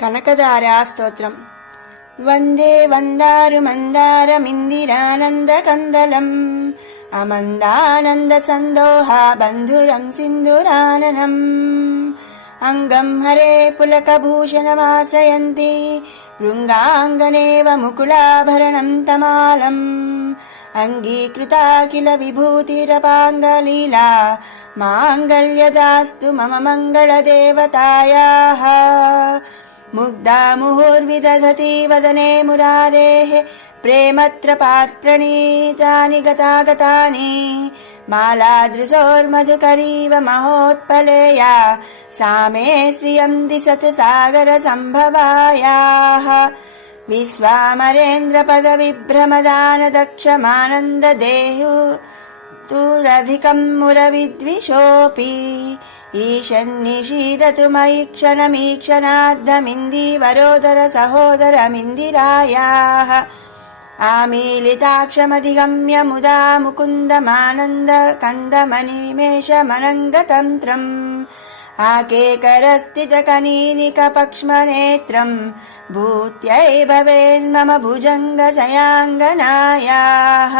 కనకదారా స్తోత్రం. వందే వందారు మందారమిందిరానంద కందలం అమందానంద సందోహ బంధురం సింధురాననం అంగం హరే పులకభూషణమాశ్రయంతి భృంగాంగనేవ ముకుళాభరణం తమాలం అంగీకృతా కిల విభూతిరపాంగలీలా మాంగళ్యదాస్తు మమ మంగళదేవతాయాః. ముగ్ధా ముహుర్విదధతి వదనే మురారేః ప్రేమత్రపాత్ ప్రణీతాని గతాగతాని మాలాదృశోర్మధుకరీవ మహోత్పలేయా సా మే శ్రియం దిశతు సాగర సంభవాయాః. విశ్వామరేంద్ర పద విభ్రమదాన దక్షమానంద దేహు తురధికం మురవిద్విషోపి ఈశన్నిషీదతు మయి క్షణమీక్షణార్ధమిందీవరోదర సహోదరమిందిరాయాః. ఆమీలితాక్షమధిగమ్య ముదా ముకుందమానంద కందమనిమేషమనంగతంత్రం ఆకేకరస్థితకనీనికపక్ష్మనేత్రం భూత్యై భవేన్మమ భుజంగశయాంగనాయాః.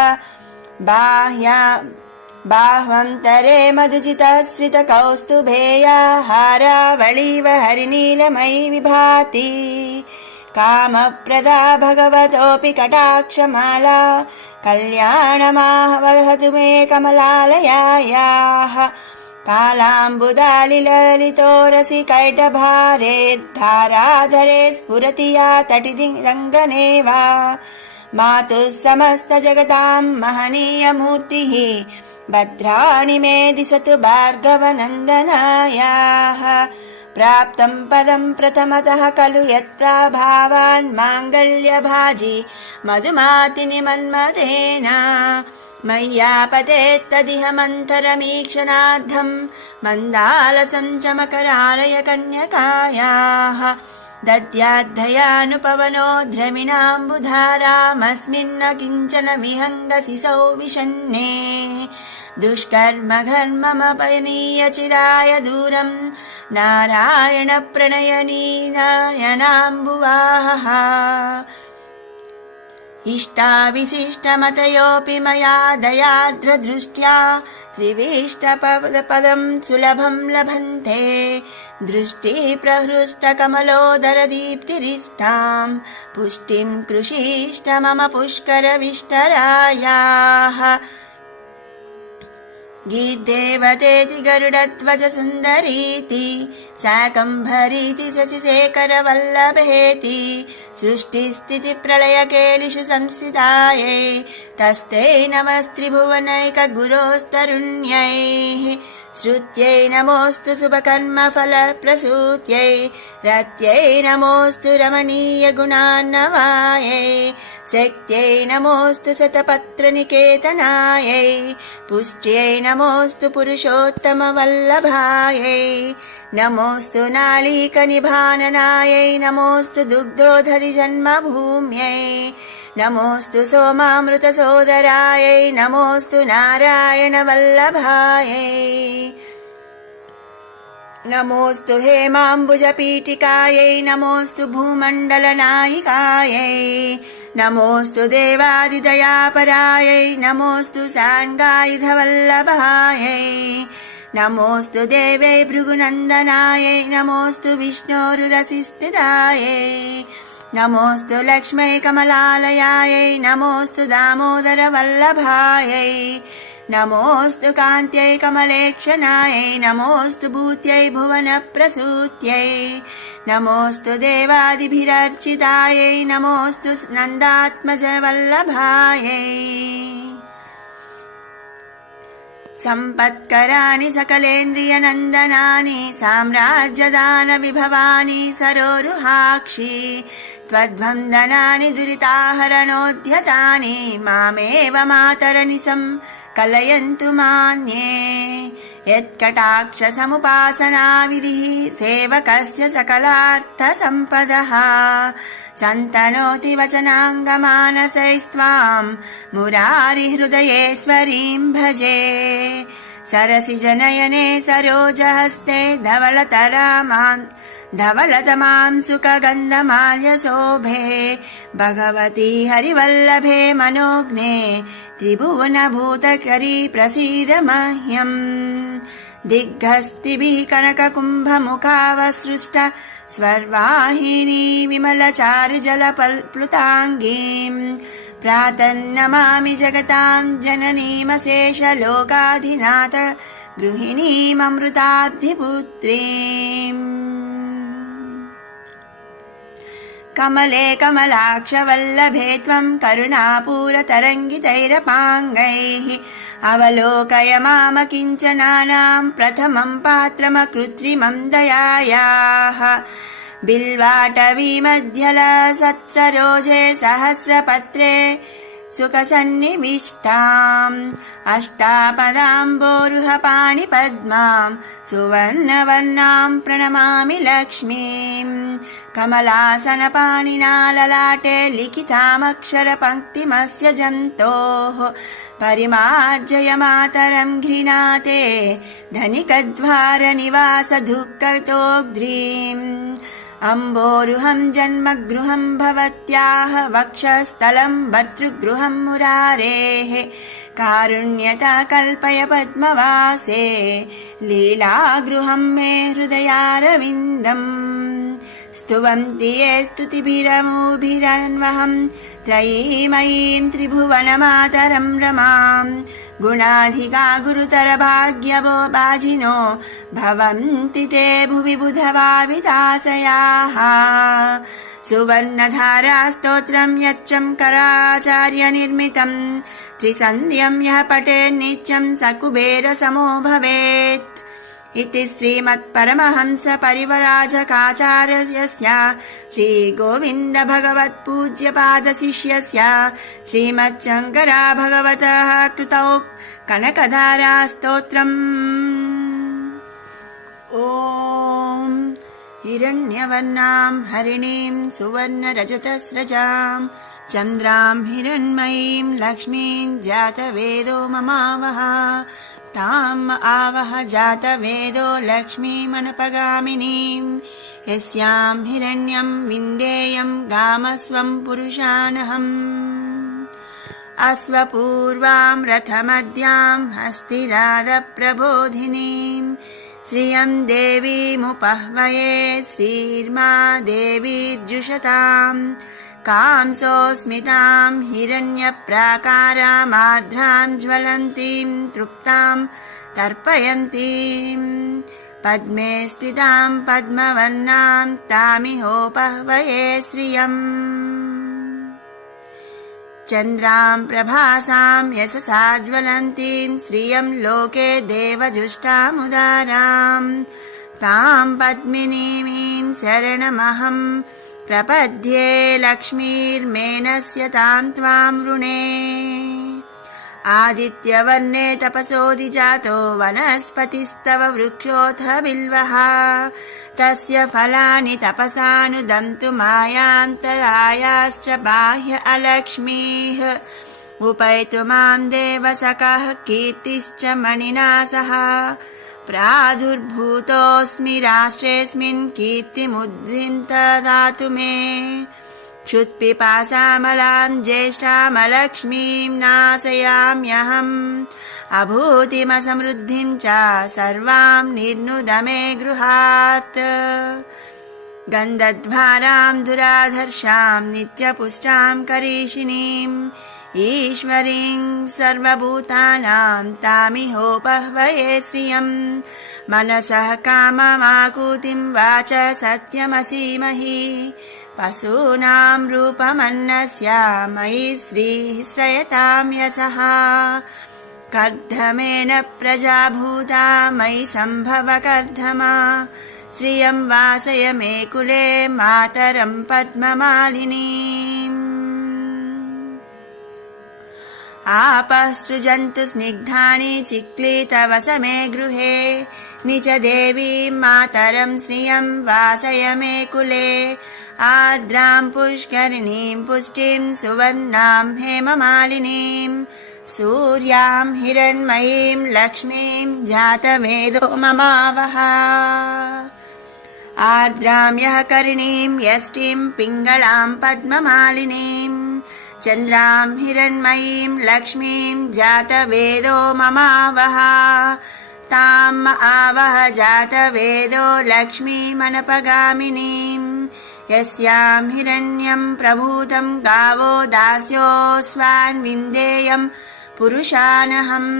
బాహ్వంతరే మధుచితశ్రితకౌస్తుభేయా హారావళీవ హరినీలమయీ విభాతి కామప్రదా భగవతోऽపి కటాక్షమాలా కళ్యాణమావహతు మే కమలాలయాయాః. కాళాంబుదాలిలలితోరసి కైటభారేర్ధారాధరే స్ఫురతి యా తటిదంగనేవా మాతుః సమస్త జగతాం మహనీయమూర్తిః భద్రాణి మే దిశతు భార్గవనందనాయాః. ప్రాప్తం పదం ప్రథమతః ఖలు యత్ప్రాభావాన్ మాంగళ్యభాజి మధుమాతిని మన్మథేన మయ్యాపతేత్తదిహ మంతరమీక్షణార్థం మందాలసం చమకరాలయ కన్యకాయాః. దద్యాద్ధయానుపవనో ద్రమిణాంబుధారామస్మిన్న కించన విహంగసిసౌ విషన్నే దుష్కర్మ ఘర్మమపనీయ చిరాయ దూరం నారాయణ ప్రణయనీనాయనాంబువాహః. ఇష్టావిశిష్టమతయోऽపి మయా దయార్ద్రదృష్ట్యా త్రివిష్టపదం సులభం లభంతే దృష్టి ప్రహృష్టకమలోదరదీప్తిరిష్టాం పుష్టిం కృషీష్ట మమ పుష్కరవిష్టరాయాః. గీర్దేవతేతి గరుడధ్వజ సుందరీతి శాకంభరీతి శశిశేఖరవల్లభేతి సృష్టిస్థితి ప్రళయకేళిషు సంస్థితాయై తస్తై నమస్త్రిభువనైక గురోస్తరుణ్యై శ్రుత్యై నమోస్తు శుభకర్మఫలప్రసూత్యై రత్యై నమోస్తు రమణీయ గుణార్ణవాయై శక్త్యై నమోస్తు శతపత్రనికేతనాయై పుష్ట్యై నమోస్తు పురుషోత్తమవల్లభాయై నమోస్తు నాళీకనిభాననాయై నమోస్తు దుగ్ధోదధి జన్మభూమ్యై నమోస్తు సోమామృతసోదరాయై నమోస్తు నారాయణవల్లభాయై నమోస్తు హేమాంబుజపీఠికాయై నమోస్తు భూమండలనాయికాయై నమోస్తు దేవాదిదయాపరాయై నమోస్తు సాంగాయుధవల్లభాయై నమోస్తు దేవై భృగునందనాయై నమోస్తు విష్ణోరురసిస్థితాయై నమోస్తు లక్ష్మై కమలాలయాయై నమోస్తు దామోదరవల్లభాయై నమోస్తు కాంత్యై కమలేక్షణాయై నమోస్తు భూత్యై భువనప్రసూత్యై నమోస్తు దేవాదిభిరర్చితాయై నమోస్తు నందాత్మజవల్లభాయై సంపత్కరాణి సకలేంద్రియనందనాని సామ్రాజ్యదాన విభవాని సరోరుహాక్షి త్వద్వందనాని దురితాహరణోద్యతాని మామేవ మాతరనిశం కలయంతు మాన్యే యత్కటాక్ష సముపాసనా విధిః సేవకస్య సకలార్థ సంపదః సంతనోతి వచనాంగమానసైస్త్వాం మురారి హృదయేశ్వరీం భజే सरसिजनयने सरोजहस्ते धवलतमां सुखगन्धमाल्यशोभे भगवती हरिवल्लभे मनोज्ञे त्रिभुवनभूतकरी प्रसीद मह्यम् दिग्हस्तिभिः कनककुम्भमुखावसृष्ट स्वर्वाहिनी विमलचारुजलप्लुताङ्गीम् प्रातन्नमामि जगतां जननीमशेषलोकाधिनाथ गृहिणीममृताब्धिपुत्रीम् कमले कमलाक्षवल्लभे त्वं करुणापूरतरङ्गितैरपाङ्गैः अवलोकय माम किञ्चनानां प्रथमं पात्रमकृत्रिमं दयायाः बिल्वाटवीमध्यलसत्सरोजे सहस्रपत्रे सुखसन्निविष्टाम् अष्टापदाम्बोरुहपाणिपद्मां सुवर्णवर्णां प्रणमामि लक्ष्मीम् कमलासनपाणिना ललाटे लिखितामक्षरपङ्क्तिमस्य जन्तोः परिमार्जय मातरं घृणाते धनिकद्वारनिवास दुःखतोग्ध्रीम् अम्बोरुहं जन्मगृहं भवत्याः वक्षस्थलं भर्तृगृहं मुरारेः कारुण्यता कल्पय पद्मवासे लीलागृहं मे हृदयारविन्दम् स्तुवन्ति ये स्तुतिभिरमुभिरन्वहं त्रयीमयीं त्रिभुवनमातरं रमां गुणाधिका गुरुतर भाग्यवो बाजिनो भवन्ति ते भुवि बुधभाविताशयाः सुवर्णधारास्तोत्रं यच्चं कराचार्यनिर्मितं त्रिसन्ध्यं यः पठेन्नित्यं स कुबेरसमो भवेत् इति श्रीमत्परमहंस परिव्राजकाचार्यस्य श्रीगोविन्द भगवत्पूज्यपादशिष्यस्य श्रीमच्छङ्करा भगवतः कृतौ कनकधारा स्तोत्रम्। ॐ हिरण्यवर्णां हरिणीं सुवर्णरजतस्रजां चन्द्रां हिरण्मयीं लक्ष्मीं जातवेदो ममावह ताम् आवह जातवेदो लक्ष्मीमनपगामिनीं यस्यां हिरण्यं विन्देयं गामस्वं पुरुषानहम् अश्वपूर्वां रथमद्यां हस्तिरादप्रबोधिनीं श्रियं देवीमुपह्वये श्रीर्मा देवीर्जुषताम् कांसोऽस्मितां हिरण्यप्राकारामार्द्रां ज्वलन्तीं तृप्तां तर्पयन्तीं पद्मे स्थितां पद्मवर्णां तामिहोपह्वये श्रियम् चन्द्रां प्रभासां यशसा ज्वलन्तीं श्रियं लोके देवजुष्टामुदारां तां पद्मिनीमीं शरणमहं प्रपद्ये लक्ष्मीर्मेनस्य तां त्वां वृणे आदित्यवर्णे तपसोऽधिजातो वनस्पतिस्तव वृक्षोऽथ बिल्वः तस्य फलानि तपसानुदन्तु मायान्तरायाश्च बाह्य अलक्ष्मीः उपैतु मां देवसखः कीर्तिश्च मणिना सह प्रादुर्भूतोऽस्मि राष्ट्रेऽस्मिन् कीर्तिमुद्धिं ददातु मे क्षुत्पिपासामलां ज्येष्ठामलक्ष्मीं नाशयाम्यहम् अभूतिमसमृद्धिं च सर्वां निर्नुद मे गृहात् गन्धद्वारां दुराधर्षां नित्यपुष्टां करीषिणीं ईश्वरीं सर्वभूतानां तामिहोपह्वये श्रियम् मनसः काममाकुतिं वाच सत्यमसीमहि पशूनां रूपमन्नस्य मयि श्रीः श्रयतां यशः कर्धमेन प्रजाभूता मयि सम्भव कर्धमा श्रियं वासय मे कुले मातरं पद्ममालिनीम् आपः सृजन्तु स्निग्धानि चिक्लितवस मे गृहे निच देवीं मातरं श्रियं वासय मे कुले आर्द्रां पुष्करिणीं पुष्टिं सुवर्णां हेममालिनीं सूर्यां हिरण्मयीं लक्ष्मीं जातवेदो ममावह आर्द्रां यः करिणीं यष्टिं पिङ्गलां पद्ममालिनीं चन्द्रां हिरण्मयीं लक्ष्मीं जातवेदो ममावह ताम् आवह जातवेदो लक्ष्मीमनपगामिनीं यस्यां हिरण्यं प्रभूतं गावो दास्योऽस्वान् विन्देयं पुरुषानहम्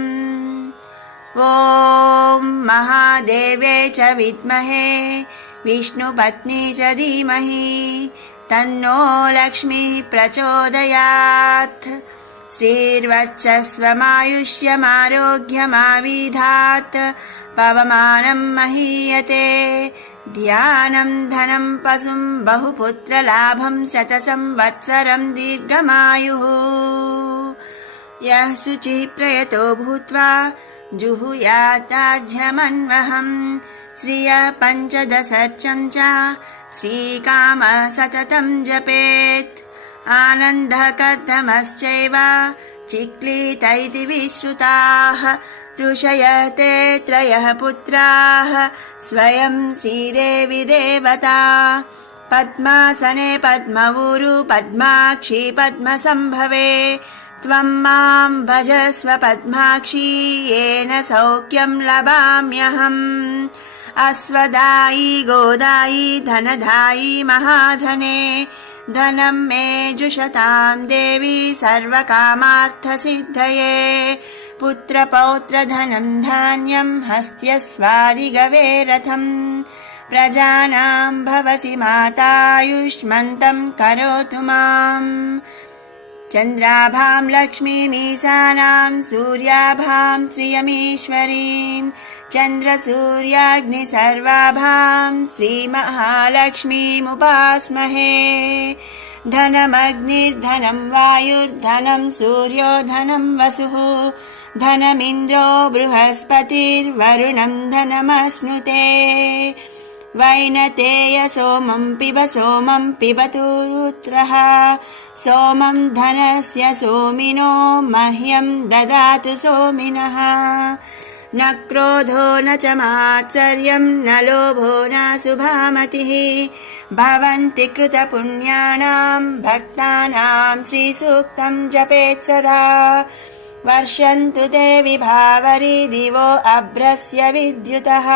ॐ महादेवे च विद्महे विष्णुपत्नी च धीमहि तन्नो लक्ष्मीः प्रचोदयात् श्रीर्वच्चस्वमायुष्यमारोग्यमाविधात् पवमानं महीयते ध्यानं धनं पशुं बहुपुत्रलाभं शतसंवत्सरं दीर्घमायुः यः शुचिः प्रयतो भूत्वा जुहुयाताज्यमन्वहम् श्रियः पञ्चदशर्चं च श्रीकाम सततं जपेत् आनन्दकर्दमश्चैव चिक्लीत इति विश्रुताः ऋषयः ते त्रयः पुत्राः स्वयं श्रीदेवी देवता पद्मासने पद्मवुरु पद्माक्षी पद्मसम्भवे त्वं मां भजस्व पद्माक्षी येन सौख्यं लभाम्यहम् अश्वदायी गोदायी धनदायी महाधने धनं मे जुषतां देवी सर्वकामार्थसिद्धये पुत्रपौत्रधनं धान्यं हस्त्यस्वादिगवे रथम् प्रजानां भवसि मातायुष्मन्तं करोतु माम् चन्द्राभां लक्ष्मीमीशानां सूर्याभां श्रियमीश्वरीं चन्द्रसूर्याग्निसर्वाभां श्रीमहालक्ष्मीमुपास्महे धनमग्निर्धनं वायुर्धनं सूर्यो धनं वसुः धनमिन्द्रो बृहस्पतिर्वरुणं धनमश्नुते वैनतेय सोमं पिबतु रुद्रः सोमं धनस्य सोमिनो मह्यं ददातु सोमिनः न क्रोधो न च मात्सर्यं न लोभो न शुभामतिः भवन्ति कृतपुण्यानां भक्तानां श्रीसूक्तं जपेत् सदा वर्षन्तु देवि भावरी दिवो अभ्रस्य विद्युतः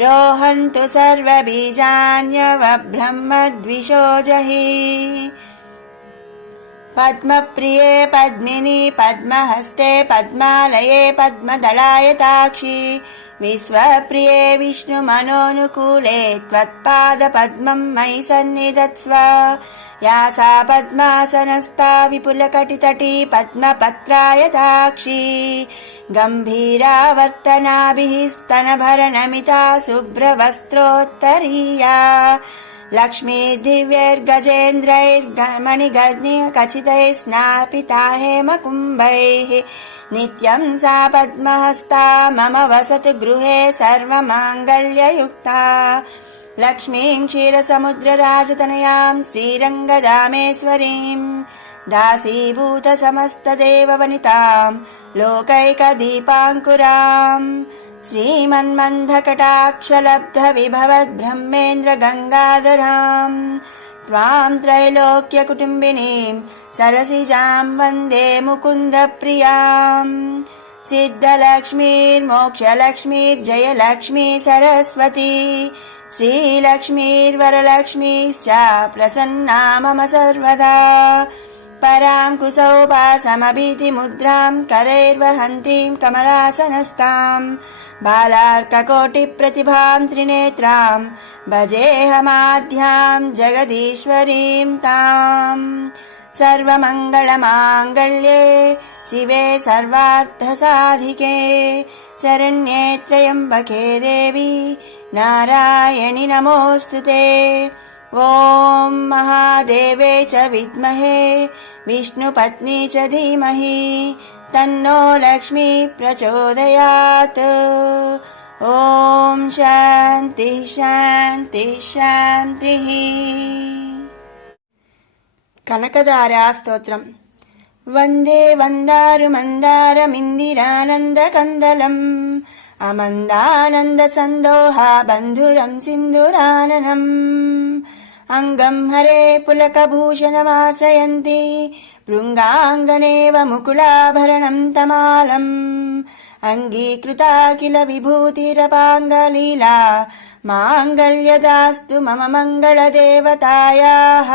रोहन्तु सर्वबीजान्यवब्रह्मद्विषो जहि पद्मप्रिये पद्मिनी पद्महस्ते पद्मालये पद्मदलायताक्षी विश्वप्रिये विष्णुमनोनुकूले त्वत्पादपद्मं मयि सन्निधत्स्व या सा पद्मासनस्था विपुलकटितटी पद्मपत्रायताक्षी गम्भीरावर्तनाभिः स्तनभरनमिता शुभ्रवस्त्रोत्तरीया लक्ष्मी दिव्यैर्गजेन्द्रैर्मणिगर्णिकचितैः स्नापिता हेमकुम्भैः नित्यं सा पद्महस्ता मम वसतु गृहे सर्वमाङ्गल्ययुक्ता लक्ष्मीं क्षीरसमुद्रराजतनयां श्रीरङ्गदामेश्वरीं दासीभूतसमस्तदेववनितां लोकैकदीपाङ्कुराम् श्रीमन्मन्धकटाक्षलब्धविभवद्ब्रह्मेन्द्रगङ्गाधरां त्वां त्रैलोक्यकुटुम्बिनीं सरसिजां वन्दे मुकुन्दप्रियां सिद्धलक्ष्मीर्मोक्षलक्ष्मीर्जयलक्ष्मी सरस्वती श्रीलक्ष्मीर्वरलक्ष्मीश्च प्रसन्ना मम सर्वदा परां कुसौपासमभीतिमुद्रां करैर्वहन्तीं कमलासनस्तां बालार्ककोटिप्रतिभां त्रिनेत्रां भजेऽहमाद्यां जगदीश्वरीं ताम् सर्वमङ्गलमाङ्गल्ये शिवे सर्वार्थसाधिके शरण्ये त्र्यम्बके देवी नारायणि नमोऽस्तुते ॐ महादेवे च विद्महे विष्णुपत्नी च धीमहि तन्नो लक्ष्मी प्रचोदयात् ॐ शान्ति शान्ति शान्तिः कनकदारा स्तोत्रम् वन्दे वन्दारुमन्दारमिन्दिरानन्दकन्दलम् अमन्दानन्दसन्दोह बन्धुरं सिन्दुराननम् अङ्गं हरे पुलकभूषणमाश्रयन्ति भृङ्गाङ्गनेव मुकुलाभरणं तमालम् अङ्गीकृता किल विभूतिरपाङ्गलीला माङ्गल्यदास्तु मम मङ्गलदेवतायाः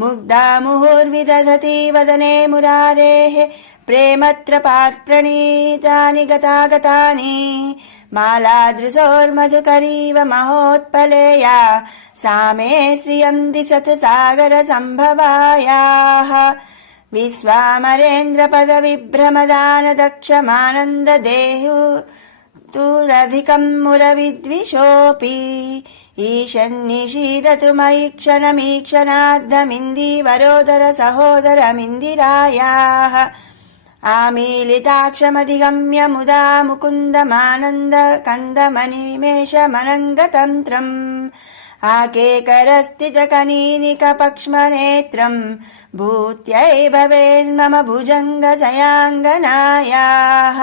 मुग्धा मुहुर्विदधति वदने मुरारेः प्रेमत्रपात्प्रणीतानि गतागतानि मालादृशोर्मधुकरीव महोत्पलेया सा मे श्रियं दिशतु सागरसम्भवायाः विश्वामरेन्द्रपदविभ्रमदानदक्षमानन्ददेहु तुरधिकं मुरविद्विषोऽपि ईशन्निषीदतु मयि क्षणमीक्षणार्धमिन्दीवरोदर सहोदरमिन्दिरायाः आमीलिताक्षमधिगम्य मुदा मुकुन्दमानन्द कन्दमनिमेषमनङ्गतन्त्रम् आकेकरस्थितकनीनिकपक्ष्मनेत्रम् भूत्यै भवेन्मम भुजङ्गसयाङ्गनायाः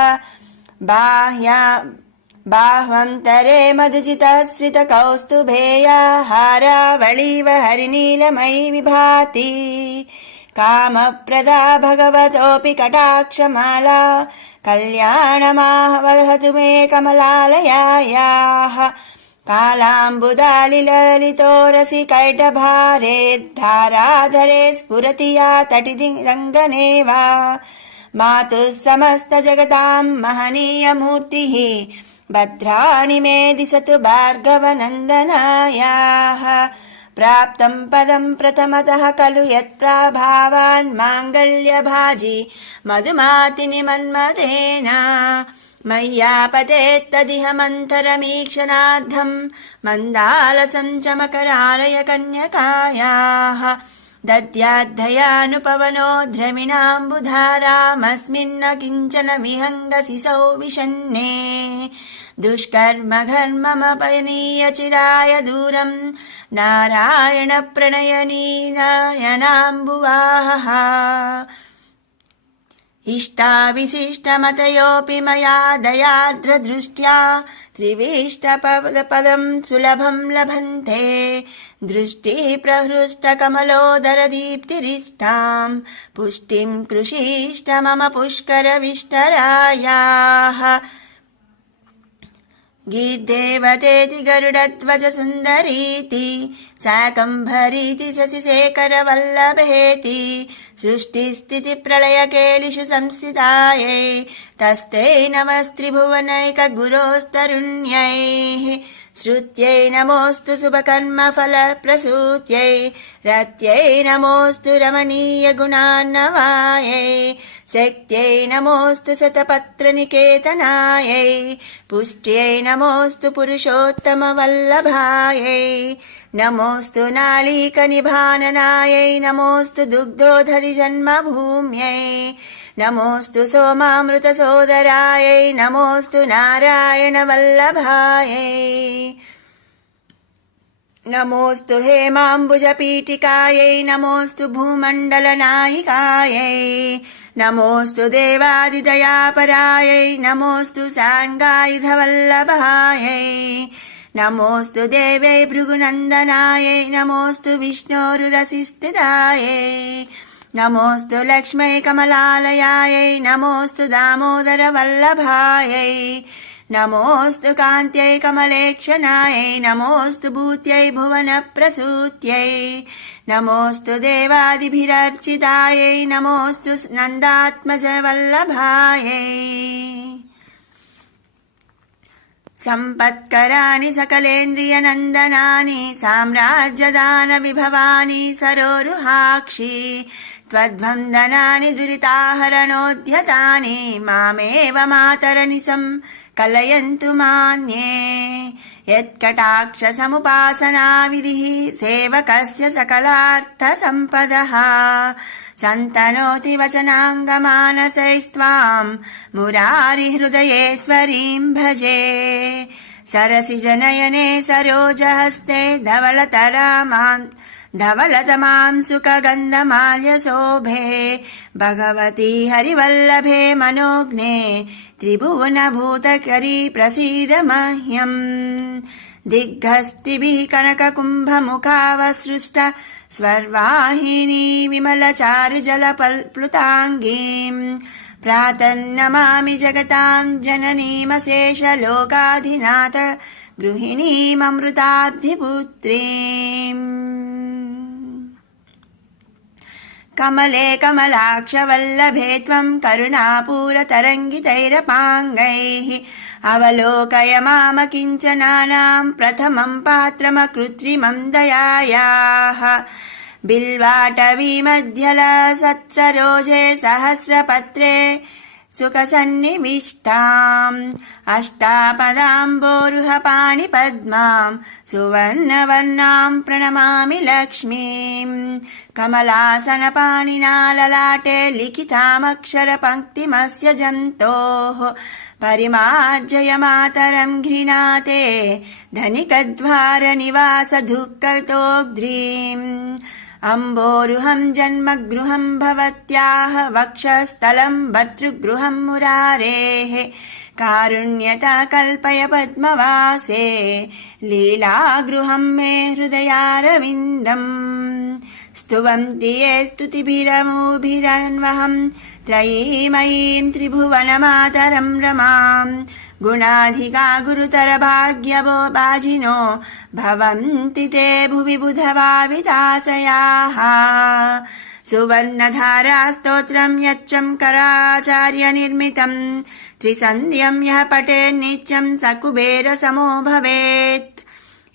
बाह्वन्तरे मधुजितश्रितकौस्तुभेया हारावळीव हरिनीलमयि विभाति कामप्रदा भगवतोऽपि कटाक्षमाला कल्याणमावहतु मे कमलालयायाः कालाम्बुदालिललितोरसि कैटभारेर्धाराधरे स्फुरति या तटिदिरङ्गनेव मातुः समस्तजगतां महनीयमूर्तिः भद्राणि मे दिशतु भार्गवनन्दनायाः प्राप्तं पदं प्रथमतः खलु यत्प्रभावान् माङ्गल्यभाजी मधुमातिनि मन्मथेन मय्यापतेत्तदिह मन्थरमीक्षणार्धं मन्दालसं च मकरालय कन्यकायाः दद्याद्धयानुपवनो द्रविणाम्बुधारामस्मिन्न किञ्चन विहङ्गसिसौ विषण्णे दुष्कर्मघर्ममपनीय चिराय दूरं नारायण प्रणयनीनयनाम्बुवाहः इष्टाविशिष्टमतयोऽपि मया दयार्द्रदृष्ट्या त्रिविष्टपदं सुलभं लभन्ते दृष्टिप्रहृष्टकमलोदरदीप्तिरिष्टां पुष्टिं कृषीष्ट मम पुष्करविष्टरायाः गीर्देवतेति गरुडध्वज सुन्दरीति शाकम्भरीति शशिशेखरवल्लभेति सृष्टिस्थितिप्रलयकेलिषु संस्थितायै तस्ते नमस्त्रिभुवनैकगुरोस्तरुण्यै श्रुत्यै नमोऽस्तु शुभकर्मफलप्रसूत्यै रत्यै नमोऽस्तु रमणीयगुणार्णवायै शक्त्यै नमोऽस्तु शतपत्रनिकेतनायै पुष्ट्यै नमोऽस्तु पुरुषोत्तमवल्लभायै नमोऽस्तु नाळीकनिभाननायै नमोऽस्तु दुग्धोदधिजन्मभूम्यै नमोऽस्तु सोमामृतसोदरायै नमोऽस्तु नारायणवल्लभायै नमोऽस्तु हेमाम्बुजपीठिकायै नमोऽस्तु भूमण्डलनायिकायै नमोऽस्तु देवादिदयापरायै नमोऽस्तु साङ्गायुधवल्लभायै नमोऽस्तु देवै भृगुनन्दनायै नमोऽस्तु विष्णोरुरसिस्थितायै नमोऽस्तु लक्ष्मै कमलालयायै नमोऽस्तु दामोदरवल्लभायै नमोऽस्तु कान्त्यै कमलेक्षणायै नमोऽस्तु भूत्यै भुवनप्रसूत्यै नमोऽस्तु देवादिभिरर्चितायै नमोऽस्तु नन्दात्मजवल्लभायै सम्पत्कराणि सकलेन्द्रियनन्दनानि साम्राज्यदानविभवानि सरोरुहाक्षि त्वद्वन्दनानि दुरिताहरणोद्यतानि मामेव मातरनिशं कलयन्तु मान्ये यत्कटाक्षसमुपासनाविधिः सेवकस्य सकलार्थसम्पदः सन्तनोति वचनाङ्गमानसैस्त्वां मुरारिहृदयेश्वरीं भजे सरसिजनयने सरोजहस्ते धवलतमां सुखगन्धमाल्यशोभे भगवती हरिवल्लभे मनोज्ञे त्रिभुवनभूतकरी प्रसीद मह्यम् दिग्हस्तिभिः कनककुम्भमुखावसृष्ट स्वर्वाहिनी विमलचारुजलप्लुताङ्गीम् प्रातन्नमामि जगतां जननीमशेषलोकाधिनाथ गृहिणीममृताब्धिपुत्रीम् कमले कमलाक्षवल्लभे त्वं करुणापूरतरङ्गितैरपाङ्गैः अवलोकय माम किञ्चनानां प्रथमं पात्रमकृत्रिमं दयायाः बिल्वाटवीमध्यलसत्सरोजे सहस्रपत्रे सुखसन्निविष्टाम् अष्टापदाम्बोरुहपाणिपद्मां सुवर्णवर्णां प्रणमामि लक्ष्मीम् कमलासनपाणिना ललाटे लिखितामक्षरपङ्क्तिमस्य जन्तोः परिमार्जय मातरं घृणाते धनिकद्वारनिवास दुःखतोग्ध्रीम् अम्बोरुहं जन्मगृहं भवत्याः वक्षस्थलं भर्तृगृहं मुरारेः कारुण्यता कल्पय पद्मवासे लीलागृहं मे हृदयारविन्दम् स्तुवन्ति ये स्तुतिभिरमुभिरन्वहं त्रयीमयीं त्रिभुवनमातरं रमां गुणाधिका गुरुतर भाग्यवो बाजिनो भवन्ति ते भुवि बुधभाविताशयाः सुवर्णधारास्तोत्रं यच्चङ्कराचार्यनिर्मितं त्रिसन्ध्यं यः पठेन्नित्यं स कुबेरसमो भवेत्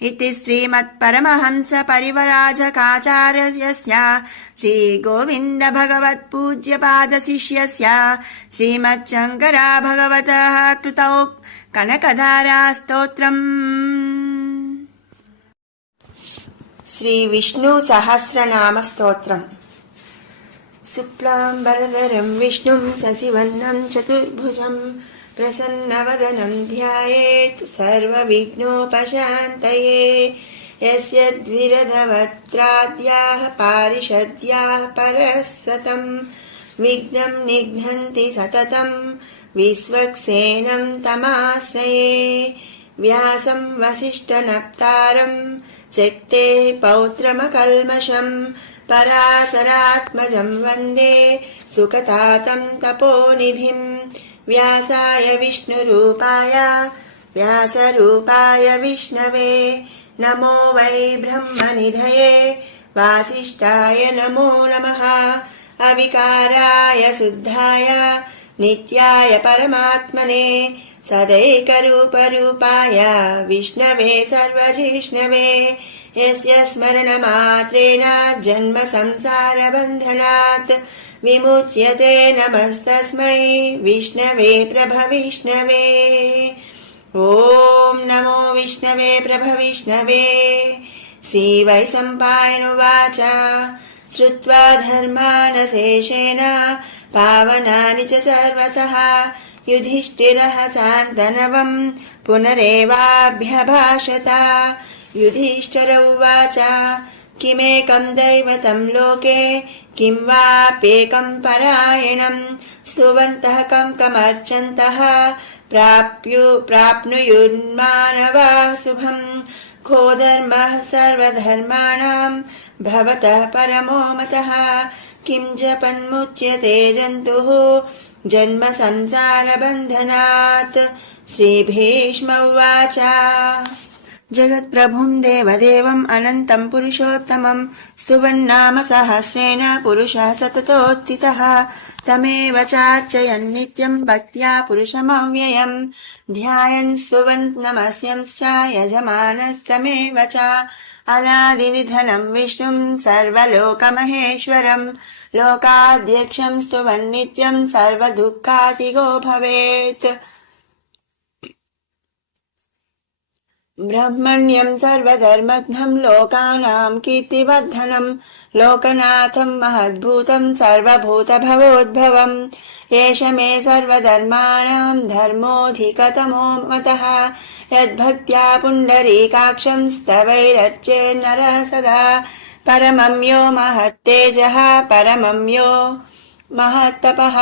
इति श्रीमत्परमहंस परिव्राजकाचार्यस्य श्रीगोविन्द भगवत्पूज्यपादशिष्यस्य श्रीमच्छङ्करा भगवतः कृतौ कनकधारास्तोत्रम्। श्रीविष्णुसहस्रनामस्तोत्रम्। शुक्लाम्बरधरं विष्णुं शशिवर्णं चतुर्भुजं प्रसन्नवदनं ध्यायेत् सर्वविघ्नोपशान्तये यस्य द्विरधवक्त्राद्याः पारिषद्याः परःसतं विघ्नं निघ्नन्ति सततं विश्वक्सेनं तमाश्रये व्यासं वसिष्ठनप्तारं शक्तेः पौत्रमकल्मषं पराशरात्मजं वन्दे सुखतातं तपोनिधिं व्यासाय विष्णुरूपाय व्यासरूपाय विष्णवे नमो वै ब्रह्मनिधये वासिष्ठाय नमो नमः अविकाराय शुद्धाय नित्याय परमात्मने सदैकरूपरूपाय विष्णवे सर्वजिष्णवे यस्य स्मरणमात्रेण जन्म संसारबन्धनात् विमुच्यते नमस्तस्मै विष्णवे प्रभविष्णवे। ॐ नमो विष्णवे प्रभविष्णवे। श्रीवैशम्पायनुवाच श्रुत्वा धर्मानशेषेण पावनानि च सर्वशः युधिष्ठिरः शान्तनवं पुनरेवाभ्यभाषत। युधिष्ठिर उवाच किमेकं दैवतं लोके किं वाप्येकं परायणं स्तुवन्तः कमर्चन्तः प्राप्नुयुर्मानवाः शुभं को धर्मः सर्वधर्माणां भवतः परमो मतः किं जपन्मुच्यते जन्तुः जन्म संसारबन्धनात्। श्रीभीष्म उवाच जगत्प्रभुं देवदेवम् अनन्तं पुरुषोत्तमं स्तुवन्नाम सहस्रेण पुरुषः सततोत्थितः तमेव चार्चयन् नित्यं भक्त्या पुरुषमव्ययम् ध्यायन् स्तुवन् नमस्यंश्च यजमानस्तमेव च अनादिनिधनं विष्णुं सर्वलोकमहेश्वरं लोकाध्यक्षं स्तुवन् नित्यं सर्वदुःखातिगो भवेत्। ब्रह्मण्यं सर्वधर्मघ्नं लोकानां कीर्तिवर्धनं लोकनाथं महद्भूतं सर्वभूतभवोद्भवम् एष मे सर्वधर्माणां धर्मोऽधिकतमो मतः यद्भक्त्या पुण्डरीकाक्षं स्तवैरर्चेन्नरः सदा परमं यो महत्तेजः परमं यो महत्तपः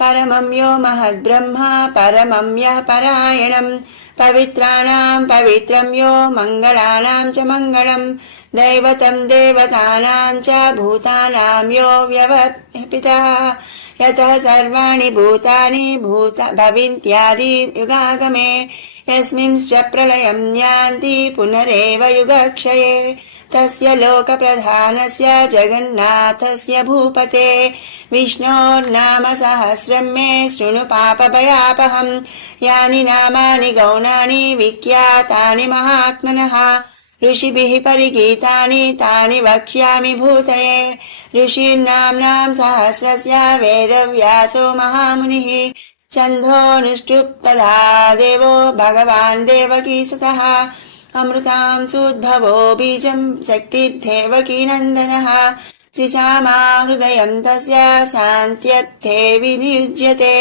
परमं यो महद्ब्रह्म परमं यः परायणम् पवित्राणां पवित्रं यो मङ्गलानां च मङ्गलम् दैवतं देवतानां च भूतानां यो व्यवपितः यतः सर्वाणि भूतानि भविन्त्यादि युगागमे यस्मिंश्च प्रलयं यान्ति पुनरेव युगक्षये तस्य लोकप्रधानस्य जगन्नाथस्य भूपते विष्णोर्नाम सहस्रं मे शृणु पापभयापहम् यानि नामानि गौणानि विख्यातानि महात्मनः ऋषिभिः परिगीतानि तानि वक्ष्यामि भूतये ऋषीर्नाम्नां सहस्रस्य वेदव्यासो महामुनिः छन्दोऽनुष्टुप् तथा देवो भगवान् देवकीसुतः अमृतांसूद्भवो बीजं शक्तिर्देवकीनन्दनः श्रीसामा हृदयं तस्य शान्त्यर्थे विनियुज्यते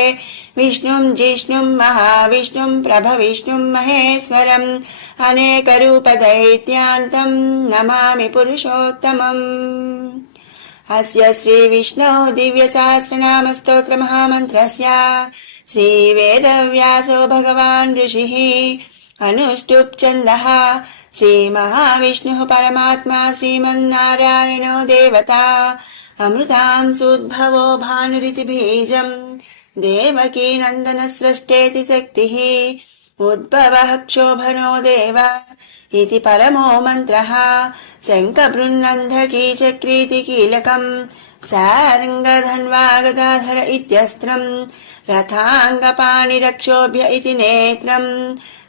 विष्णुं जिष्णुं महाविष्णुं प्रभविष्णुं महेश्वरम् अनेकरूपदैत्यान्तं नमामि पुरुषोत्तमम् अस्य श्रीविष्णोः दिव्यसहस्रनामस्तोत्रमहामन्त्रस्य श्रीवेदव्यासो भगवान् ऋषिः अनुष्टुप् छन्दः श्रीमहाविष्णुः परमात्मा श्रीमन्नारायणो देवता अमृतांसूद्भवो भानुरिति बीजम् देवकी नन्दनस्रष्टेति शक्तिः उद्भवः क्षोभनो देव इति परमो मन्त्रः शङ्खबृन्नन्धकी चक्रीति कीलकम् सारङ्गधन्वागदाधर इत्यस्त्रम् रथाङ्गपाणिरक्षोभ्य इति नेत्रम्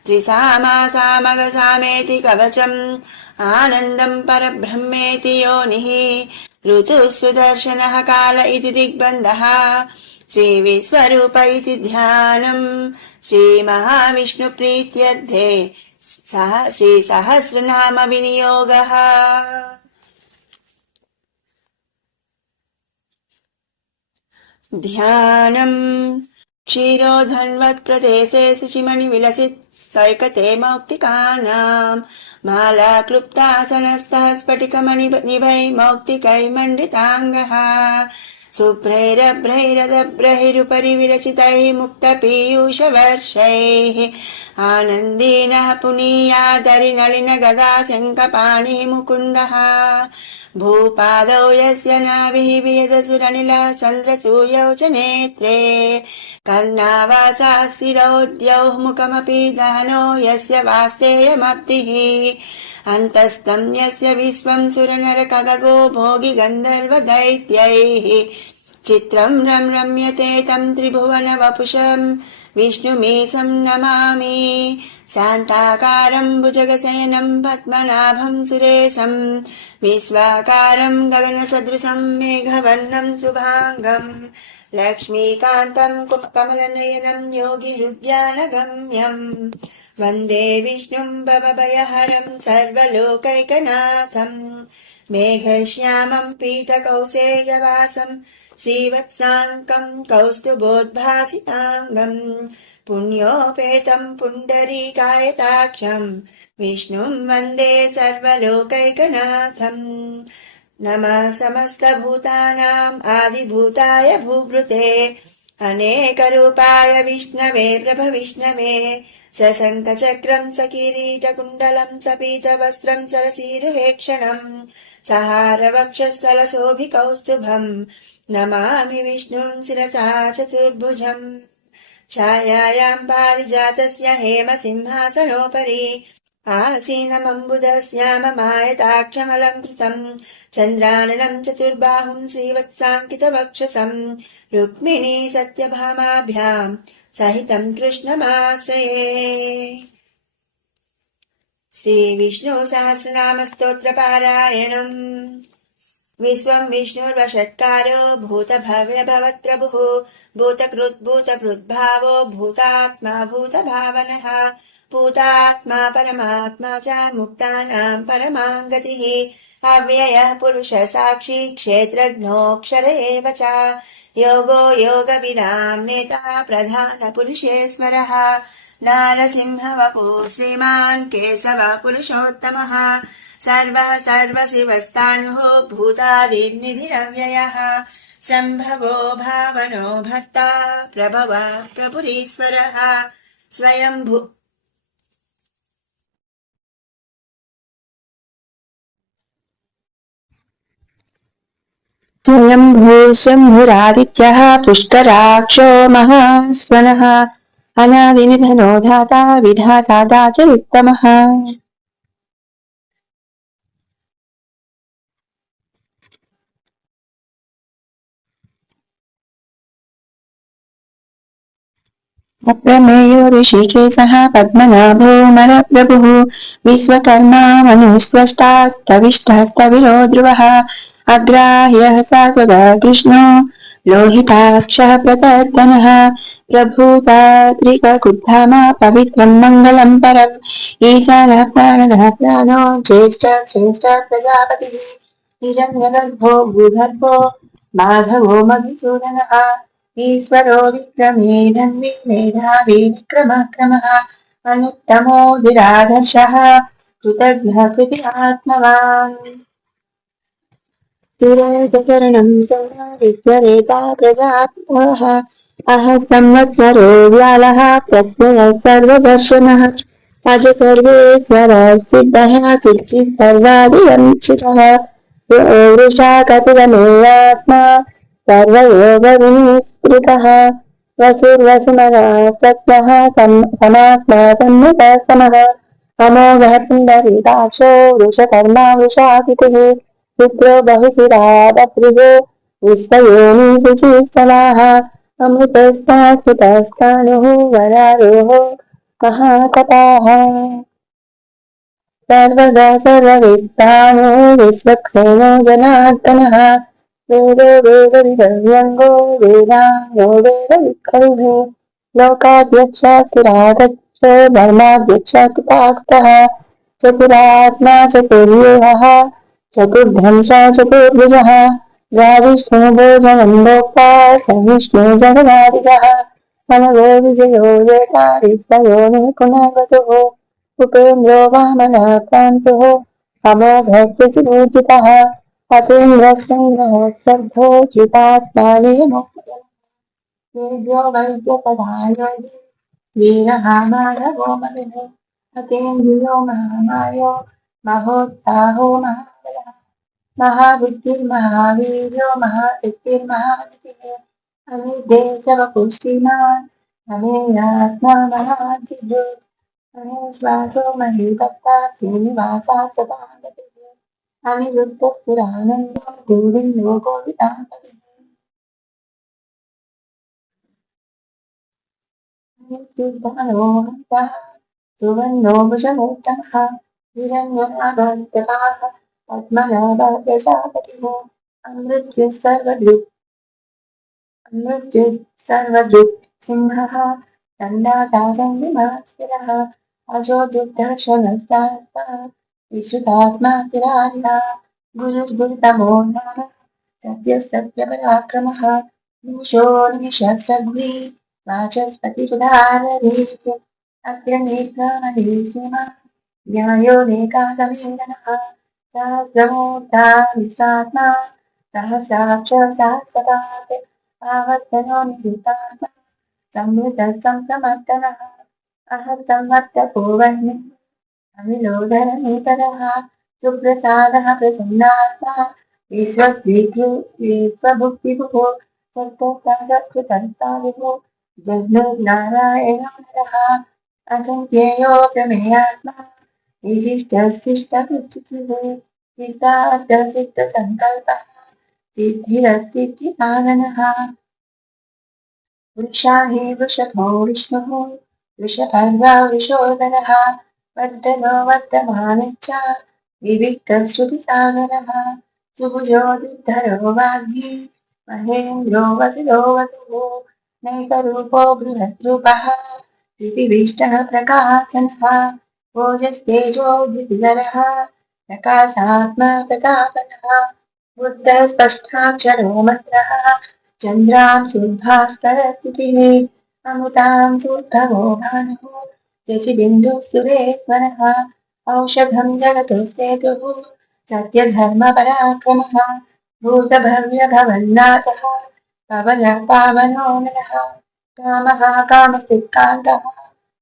त्रिसामा सामगसामेति कवचम् आनन्दम् परब्रह्मेति योनिः ऋतुः सुदर्शनः काल इति दिग्बन्धः श्रीविश्वरूप इति ध्यानम् श्रीमहाविष्णुप्रीत्यर्थे श्रीसहस्रनाम विनियोगः ध्यानम् क्षीरोधन्वत्प्रदेशे शुचिमणिविलसित सैकते मौक्तिकानाम् माला क्लुप्तासनस्थः स्फटिकमणिनिभै मौक्तिकै मण्डिताङ्गः शुभ्रैरभ्रैरदभ्रैरुपरि विरचितैः मुक्तपीयूषवर्षैः आनन्दीनः पुनीयादरिनलिन गदा शङ्खपाणिः मुकुन्दः भूपादौ यस्य नाभिः वियदसुरनिलः चन्द्रसूर्यौ च नेत्रे कर्णावासाः शिरोद्यौः मुखमपि दहनो यस्य वास्तेयमब्धिः अन्तस्तं यस्य विश्वं सुरनरखगो भोगि गन्धर्वदैत्यैः चित्रं रम्यते तं त्रिभुवन वपुषं विष्णुमीशं नमामि शान्ताकारं भुजगशयनं पद्मनाभं सुरेशं विश्वाकारं गगनसदृशं मेघवर्णं शुभाङ्गं लक्ष्मीकान्तं कमलनयनं योगिहृद्यानगम्यं वन्दे विष्णुं भवभयहरं सर्वलोकैकनाथं मेघश्यामं पीतकौसेयवासं श्रीवत्साङ्कं कौस्तुभोद्भासिताङ्गं पुण्योपेतं पुण्डरीकायताक्षं विष्णुं वन्दे सर्वलोकैकनाथं नमः समस्तभूतानाम् आदिभूताय भूभृते अनेकरूपाय विष्णवे प्रभविष्णवे सशङ्खचक्रं सकिरीटकुण्डलं सपीतवस्त्रं सरसीरुहेक्षणं सहारवक्षस्थलशोभिकौस्तुभं नमामि विष्णुं शिरसा चतुर्भुजम् छायायां पारिजातस्य हेमसिंहासनोपरि आसीनमम्बुदस्याममायताक्षमलङ्कृतं चन्द्राननं चतुर्बाहुं श्रीवत्साङ्कितवक्षसं रुक्मिणी सत्यभामाभ्यां सहितं कृष्णमाश्रये। श्रीविष्णु सहस्रनामस्तोत्रपारायणम्। विश्वं विष्णुर्वषट्कारो भूतभव्यभवत्प्रभुः भूतकृद्भूतभृद्भावो भूतात्मा भूतभावनः भूतात्मा परमात्मा च मुक्तानां परमाङ्गतिः अव्ययः पुरुषः साक्षी क्षेत्रज्ञोऽक्षर एव च योगो योगविदां नेता प्रधानपुरुषेश्वरः नारसिंहवपुः श्रीमान् केशवः पुरुषोत्तमः सर्वः सर्वशिवस्तानुः भूतादिर्निधिरव्ययः सम्भवो भावनो भर्ता प्रभवः प्रभुरीश्वरः स्वयम्भू स्वयम्भू शम्भुरादित्यः पुष्कराक्षो महास्वनः अनादिनिधनो धाता विधाता दातुरुत्तमः अप्रमेयो ऋषिकेशः पद्मनाभो मलप्रभुः विश्वकर्मा मनुस्त्वष्टास्तविष्टस्तविरो ध्रुवः अग्राह्यः शाश्वतः कृष्णो लोहिताक्षः प्रतर्दनः प्रभूतात्रिककुद्धामा पवित्रं मङ्गलं परम् ईशानः प्राणदः प्राणो ज्येष्ठः श्रेष्ठः प्रजापतिः हिरण्यगर्भो भूगर्भो माधवो मधुसूदनः ईश्वरो विक्रमे धन्वी मेधावी विक्रमः अनुत्तमो विराधर्षः कृतघ्नः कृतिरात्मवान् दुरन्तकरणं तदा विद्वरेता प्रजापतः अहः संवत्सरो व्यालः प्रत्ययः सर्वदर्शनः अजसर्वेश्वरः सिद्धः सिद्धिः सर्वादिरंशितः वृषा कपिलमेयात्मा सर्वयोगविनिःस्पृतः वसुर्वसुमनः सत्यः समात्मा सम्यक् समः अमोघः पुण्डरीकाक्षो वृषकर्मा वृषाकृतिः पुत्रो बहुशिरा बभ्रुः विश्वयोनिषु चिस्रवाः अमृतस्तास्तानुः वरारोः महातपाः सर्वदा सर्वविद्वानो विश्वक्सेनो जनार्दनः वेदो वेदविदव्यङ्गो वेदाङ्गो वेदविक्रयः लोकाध्यक्षासुराध्यक्षो धर्माध्यक्षः कृताक्तः चतुरात्मा चतुर्व्यूहः चतुर्धंसा चतुर्भुजः राजिष्णो भोजनं भोक्ता सहिष्णु जगदादिगः अनघो विजयो येता विश्वयोनिः पुनर्वसुः उपेन्द्रो वामनः कांसुः अमोघः सुचिपूजितः अतीन्द्रसङ्ग्रहः स्तब्धो जितात्मा नियमोक्तः वेद्यो वैद्यपदायोगी वीरः माधवो मधुः अतीन्द्रियो महामायो महोत्साहो महाबलः महाबुद्धिर्महावीर्यो महासिद्धिर्महानिधिः अनिर्देशवपुष्टिमान् अमेयात्मा महाधिः अनिश्वासो महीभक्ता श्रीनिवासा सदा गतिः अनिरुद्धस्थिरानन्दो गोविन्दो गोविदाम्बतिः अनिर्सिद्धमनो हन्तः सुवर्णो भुजगोत्तमः हिरण्यनाभन्त्यपाः पद्मनाभः प्रजापतिः अमृत्युः मृत्युः सर्वदृक् सिंहः दण्डाता सन्धिमास्तिरः अजो दुर्दर्शनः शास्ता विश्रुतात्मा चिरारिः गुरुर्गुरुतमो नाम सत्यः सत्यपराक्रमः निमिषो निमिषस्रग्वी वाचस्पतिरुदाररीत् अग्रणीर्गामणि सीमा न्यायो नेकागमीरणः सहस्रमूर्धा विश्वात्मा सहस्राक्ष सहस्रपात् आवर्तनो निवृत्तात्मा संवृतः सम्प्रमर्दनः अहं संवर्तको वह्निः अविलोधरनीतरः सुप्रसादः प्रसन्नात्मा विश्वभुक्तिभुः सत्कृतः साधुः जह्नुर्नारायणो नरः अचिन्त्येयो प्रमेयात्मा विशिष्टशिष्टवृत्तिः सिद्धार्थसिद्धसङ्कल्पः सिद्धिरसिद्धिसाधनः वृषा हि वृषभो विष्णुः वृषपर्वा वृषोदरः वर्धनो वर्धमानश्च विविक्तश्रुतिसागरः सुभुजो दुर्धरो वाग्मी महेन्द्रो वसुदो वसुः नैकरूपो बृहद्रूपः दिविष्टः प्रकाशनः ओजस्तेजो द्युतिधरः प्रकाशात्मा प्रतापनः बुद्धः स्पष्टाक्षरो मन्त्रः चन्द्रांशुर्भास्करस्तुतिः अमृतां चोद्भवो भानुः शशिबिन्दुः सुरेश्वरः औषधं जगतस्येतुः सत्यधर्मपराक्रमः भूतभव्यभवन्नाथः पवनः पावनो नरः कामः कामकृत्कान्तः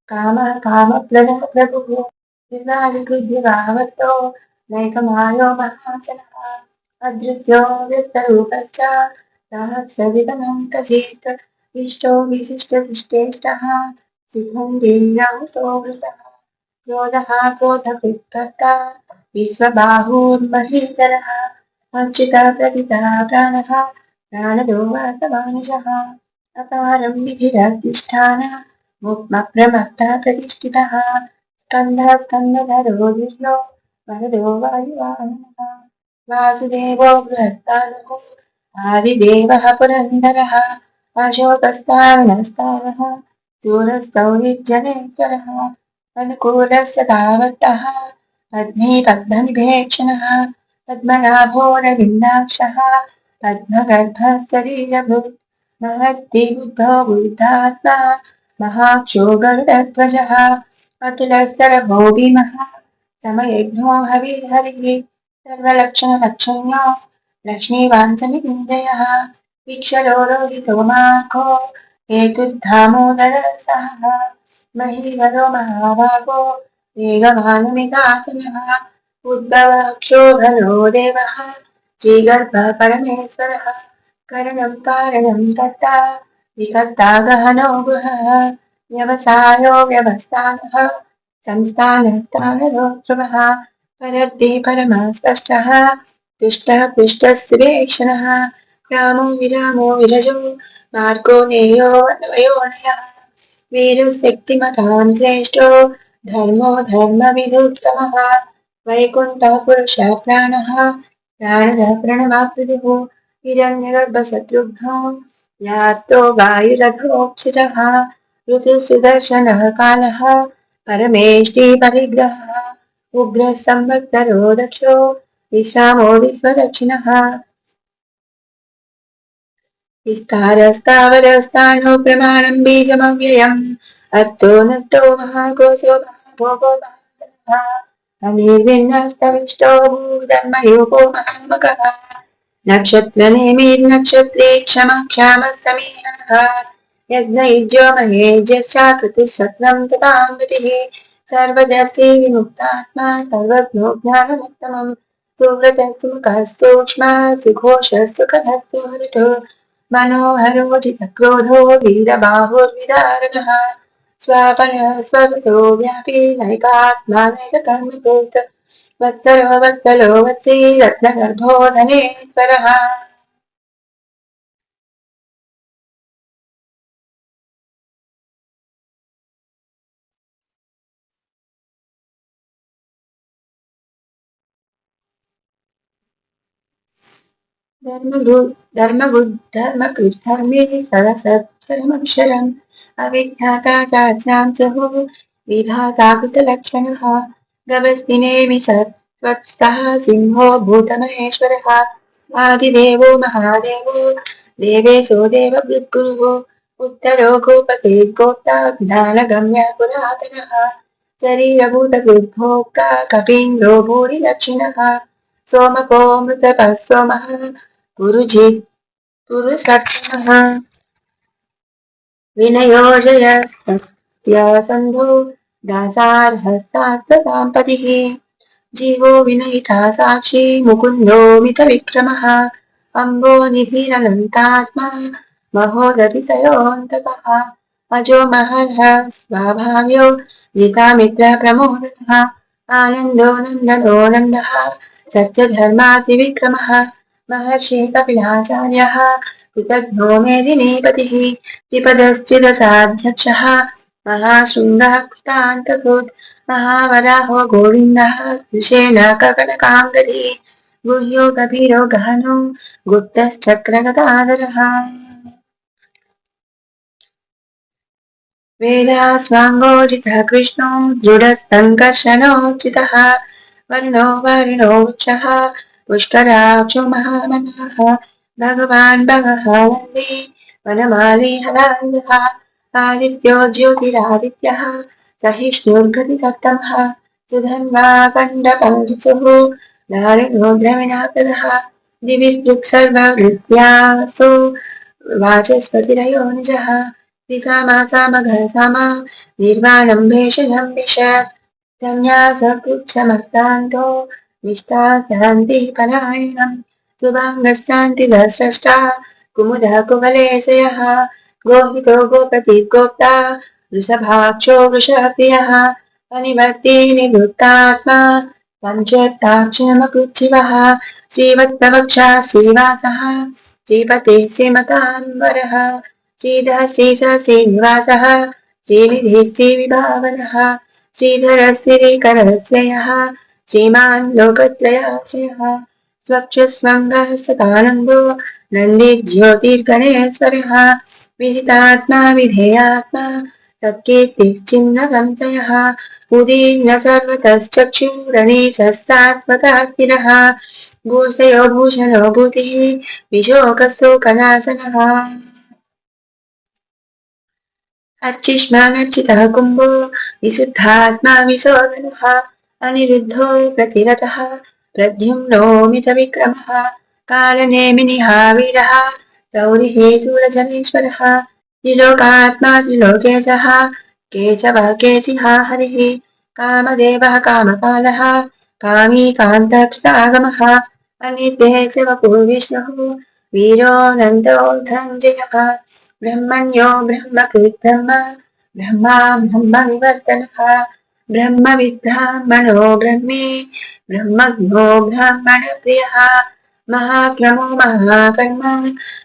कामः कामप्रदः प्रभुः युगादिकृद्युगावतो नैकमायो महाजनः अदृश्यो व्यक्तरूपश्च सहस्रविधं कचित् इष्टो विशिष्टविष्टेष्टः सुखं दिव्याहुतो वृषः क्रोधः क्रोधकृत्कर्ता विश्वबाहुर्महीधरः अर्चितः प्रतितः प्राणः प्राणदो वासमानुषः अपारं विधिरधिष्ठान मुक्मप्रमत्तः प्रतिष्ठितः स्कन्धः स्कन्धधरो विष्णो वरदो वायुवाहनः वासुदेवो बृहत्तानुः आदिदेवः पुरन्दरः अशोकस्तावनस्तावः शूरः सौरिज्जनेश्वरः अनुकूलस्य तावत्तः पद्मनिभेक्षणः पद्मनाभोरविन्दाक्षः पद्मगर्भः शरीरभृत् महर्षि बुद्धो बुद्धात्मा महाक्षो गरुडध्वजः अतुलस्तरभो भीमः समयज्ञो हविर्हरिः सर्वलक्षणलक्षण्यो लक्ष्मीवाञ्छमितिञ्जयः वीक्षरो रोहितो माघो हेतुर्धामोदरसः महीधरो महाभागो वेगवानुमितासनः उद्भवक्षोभनो देवः श्रीगर्भः परमेश्वरः करणं कारणं कर्ता विकर्ता गहनो गुहः व्यवसायो व्यवस्थानः संस्थानस्थानदोत्सवः परद्धि परमः स्पष्टः तुष्टः पृष्ठः सुरेक्षणः रामो विरामो विरजो मार्गो नेयो वयोनयः वीरशक्तिमतां श्रेष्ठो धर्मो धर्मविदुत्तमः वैकुण्ठः पुरुषः प्राणः प्राणदः प्रणवाकृतिः हिरण्यगर्भशत्रुघ्नो व्याप्तो वायुरथोक्षितः ऋतुसुदर्शनः कालः परमेष्टि परिग्रहः उग्रः संवत्सरो दक्षो विश्रामो विश्वदक्षिणः विस्तारस्तावरस्तानो प्रमाणं बीजमव्ययम् अत्तो नष्टो महाकोशो महाभोगो महाधनः अनिर्विण्णस्तविष्टो भूधर्मयोगो महामकः नक्षत्रनेमिर्नक्षत्रे क्षमः क्षामः समीहः यज्ञयुज्यो महेज्यश्चाकृतिः सत्रं ततां गतिः सर्वदर्शी विमुक्तात्मा सर्वज्ञो ज्ञानमुत्तमम् सुव्रतः सुमुखः सूक्ष्मः सुघोषः सुखदः सुहृतो मनोहरो जितक्रोधो वीरबाहुर्विदारणः स्वापरः स्वगतो व्यापी नैकात्मा नैककर्मकृत् वत्सरो वत्सलो वत्सी रत्नगर्भो धनेश्वरः धर्मकृद्धर्मे सरसत्परमक्षरम् अविद्याकाचार्यां च विधाताकृतलक्षणः गवस्तिनेमि सत्त्वत्स्थः सिंहो भूतमहेश्वरः आदिदेवो महादेवो देवेशो देवभृद्गुरुः उत्तरो गोपते गोप्ता विधानगम्य पुरातनः शरीरभूतभृद्भोक्ता कपीन्द्रो भूरि दक्षिणः सोमको मृतपः सोमः पुरुजित् पुरुषत्तमः विनयोजय सत्यासन्धो दासार्हः सात्वताम्पतिः जीवो विनयिता साक्षी मुकुन्दो मितविक्रमः अम्बो निधिरनन्तात्मा महोदधिसयोऽन्तकः अजो महर्षः स्वाभाव्यो जितामित्रप्रमोदः आनन्दो नन्दनो नन्दः सत्यधर्मातिविक्रमः महर्षि कपिलाचार्यः कृतघ्नो मेदिनीपतिः त्रिपदस्त्रिदशाध्यक्षः महाशृङ्गः कृतान्तकृत् महावराहो गोविन्दः कृशेण ककटकाङ्गदी गुह्यो कबीरो गहनो गुप्तश्चक्रगदाधरः वेदास्वाङ्गोजितः कृष्णो दृढसङ्कर्षणोचितः वर्णो वर्णो वृक्षः पुष्कराक्षो महामनः भगवान् भगः वन्दे वनमाली हरान्धः आदित्यो ज्योतिरादित्यः सहिष्णुर्गतिसप्तमः सुधन्वा कण्डपंसुः दारुणो द्रविणापदः दिवि दृक्सर्ववृत्यासो वाचस्पतिरयो निजः त्रिसामा सामघ सामा निर्वाणं भेषजं विशत् संन्यासकृच्छमत्तान्तो निष्ठासान्तिः परायणम् शुभाङ्गस्यान्तिदस्रष्टा कुमुदः कुवलेशयः गोहितो गोपति गोप्ता वृषभाक्षो वृषप्रियः अनिवर्ती निवृत्तात्मा पञ्चत्ताक्षमकृच्छिवः श्रीवत्सवक्षा श्रीवासः श्रीपतिः श्रीमताम्बरः श्रीधः श्रीशः श्रीनिवासः श्रीनिधिः श्रीविभावनः श्रीधरः श्रीकरस्य यः श्रीमान् लोकत्रयाश्रयः स्वक्षस्वङ्गः सदानन्दो नन्दिज्योतिर्गणेश्वरः विदितात्मा विधेयात्मा सत्कीर्तिश्चिन्न संशयः उदीर्न सर्वतश्चक्षुरणीशः शाश्वतात्मिरः भूषयो भूषणो भूतिः विशोकशोकनाशनः अच्छिष्मानच्चितः कुम्भो विशुद्धात्मा विशोधनः अनिरुद्धो प्रतिरतः प्रद्युम्नो मितविक्रमः कालनेमिनिः वीरः सौरिः शूरजनेश्वरः त्रिलोकात्मा त्रिलोकेशः केशवः केशिः हरिः कामदेवः कामपालः कामी कान्तकृतागमः अनिर्देशवपुर्विष्णुः वीरोऽनन्तोऽधञ्जयः ब्रह्मण्यो ब्रह्मकृत् ब्रह्म ब्रह्मा ब्रह्मविवर्तनः ब्रह्मविद्ब्राह्मणो ब्रह्मे ब्रह्मज्ञो ब्राह्मणप्रियः महाक्रमो महाकर्म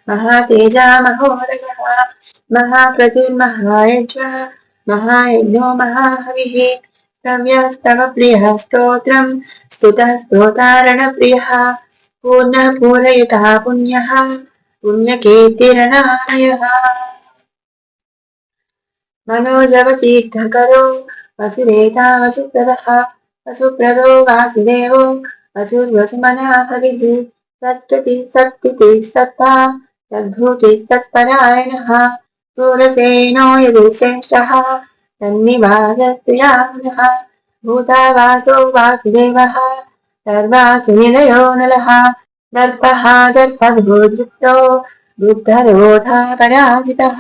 महातेजा महोदयः महाक्रतुर्महायज्ञः महायज्ञो महाहविः स्तव्यस्तव प्रियः स्तोत्रम् स्तुतः स्तोतारणप्रियः पूर्णः पूरयुतः पुण्यः पुण्यकीर्तिरनामयः मनोजवतीर्थकरो वसुदेता वसुप्रदः वसुप्रदो वासुदेवो वसुर्वसुमनः कविः सत्कृतिः सत्कृतिः सत्ता सद्भूतिः सत्परायणः सूरसेनो यदुश्रेष्ठः तन्निवासस्त्रियानः भूतावासो वासुदेवः सर्वासु निलयो नलः दर्पः दर्पधोदृप्तो दुर्धरोधा पराजितः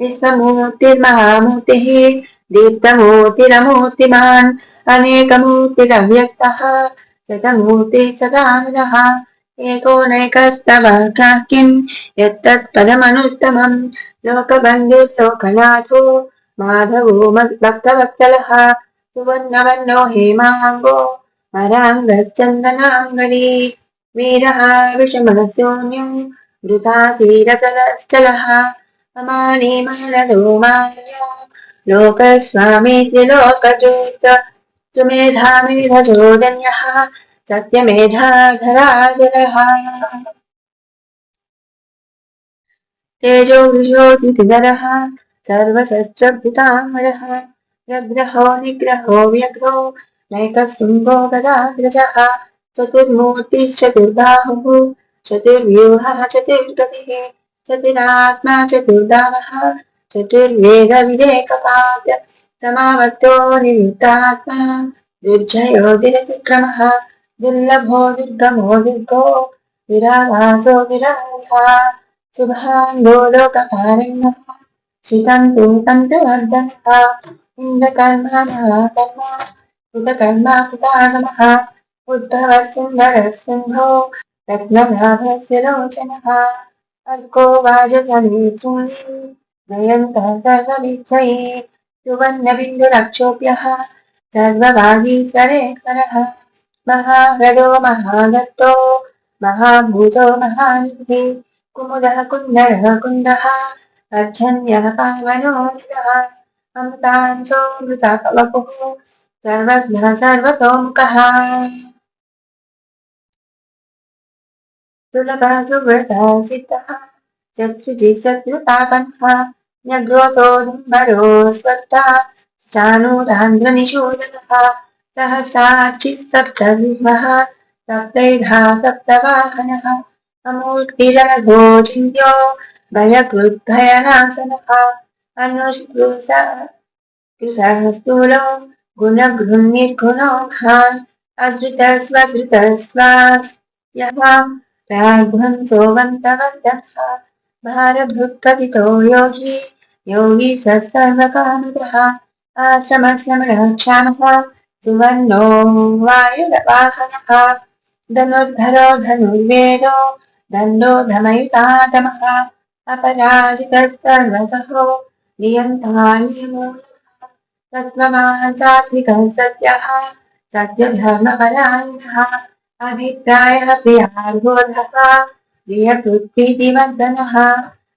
विश्वमूर्तिर्महामूर्तिः दीप्तमूर्तिरमूर्तिमान् अनेकमूर्तिरव्यक्तः शतमूर्तिः सदाननः एकोनैकस्तवः किं यत्तत्पदमनुत्तमम् लोकबन्धुर्लोकनाथो माधवो भक्तवत्सलः सुवर्णवर्णो हेमाङ्गो वराङ्गश्चन्दनाङ्गरी वीरः विषमणशून्यो धृताशीरचलश्चलः अमानी मानदो मान्यो लोकस्वामी त्रिलोकजोत सुमेधा मेधजोदन्यः सत्यमेधाधराधरः तेजो ज्योतिधरः सर्वशस्त्रभृतामरः प्रग्रहो निग्रहो व्यग्रो नैकशृङ्गो गदाग्रजः चतुर्मूर्तिश्चतुर्बाहुः चतुर्व्यूहः चतुर्गतिः चतुरात्मा चतुर्धावः चतुर्वेदविदेकपाद समावर्तो निवृत्तात्मा दुर्जयो दिरतिक्रमः दुर्लभो दुर्गमो दुर्गो विरावासो विरामः शुभाङ्गो लोकपालनः श्रितं तूतं प्रवर्धनः इन्द्रकर्मा महाकर्म कृतकर्मा कृतागमः उद्भवः सुन्दरः सिंहो रत्ननाभस्य लोचनः अर्को वाजसने सूनी जयन्तः सर्वविच्छये सुवर्णबिन्दुरक्षोभ्यः सर्ववागीश्वरेश्वरः महाह्रदो महादत्तो महाभूतो महानिधिः कुमुदः कुन्दरः कुन्दः अर्चन्यः पावनो निरः अमृतांसो मृतापवपुः सर्वज्ञः सर्वतोमुखः सुलभः सुव्रतः सिद्धः शत्रुजिशत्रुतापन्नः न्यग्रोतो दुम्बरो स्वत्ता चाणूरान्ध्रनिषूदनः सहस्राक्षिः सप्तैधा सप्तवाहनः अमूर्तिरनघो चिन्त्यो भयकृद्भयनाशनः अनुष्कृशः स्थूलो गुणगृह्निर्गुणो महान् अधृतस्वधृतस्वास्यः प्राग्ध्वंसोऽवन्तवर्तः भारभृत्कथितो योगी योगी स सर्वकामदः आश्रमश्रमणक्षामः सुवर्णो वायुरवाहनः धनुर्धरो धनुर्वेदो दण्डो धमयुतातमः अपराजितः सर्वसहो नियन्ता नियमो तत्त्ववान् सात्विकः सत्यः सत्यधर्मपरायणः अभिप्रायः प्रियार्बोधः प्रियकृत्प्रीतिवर्धनः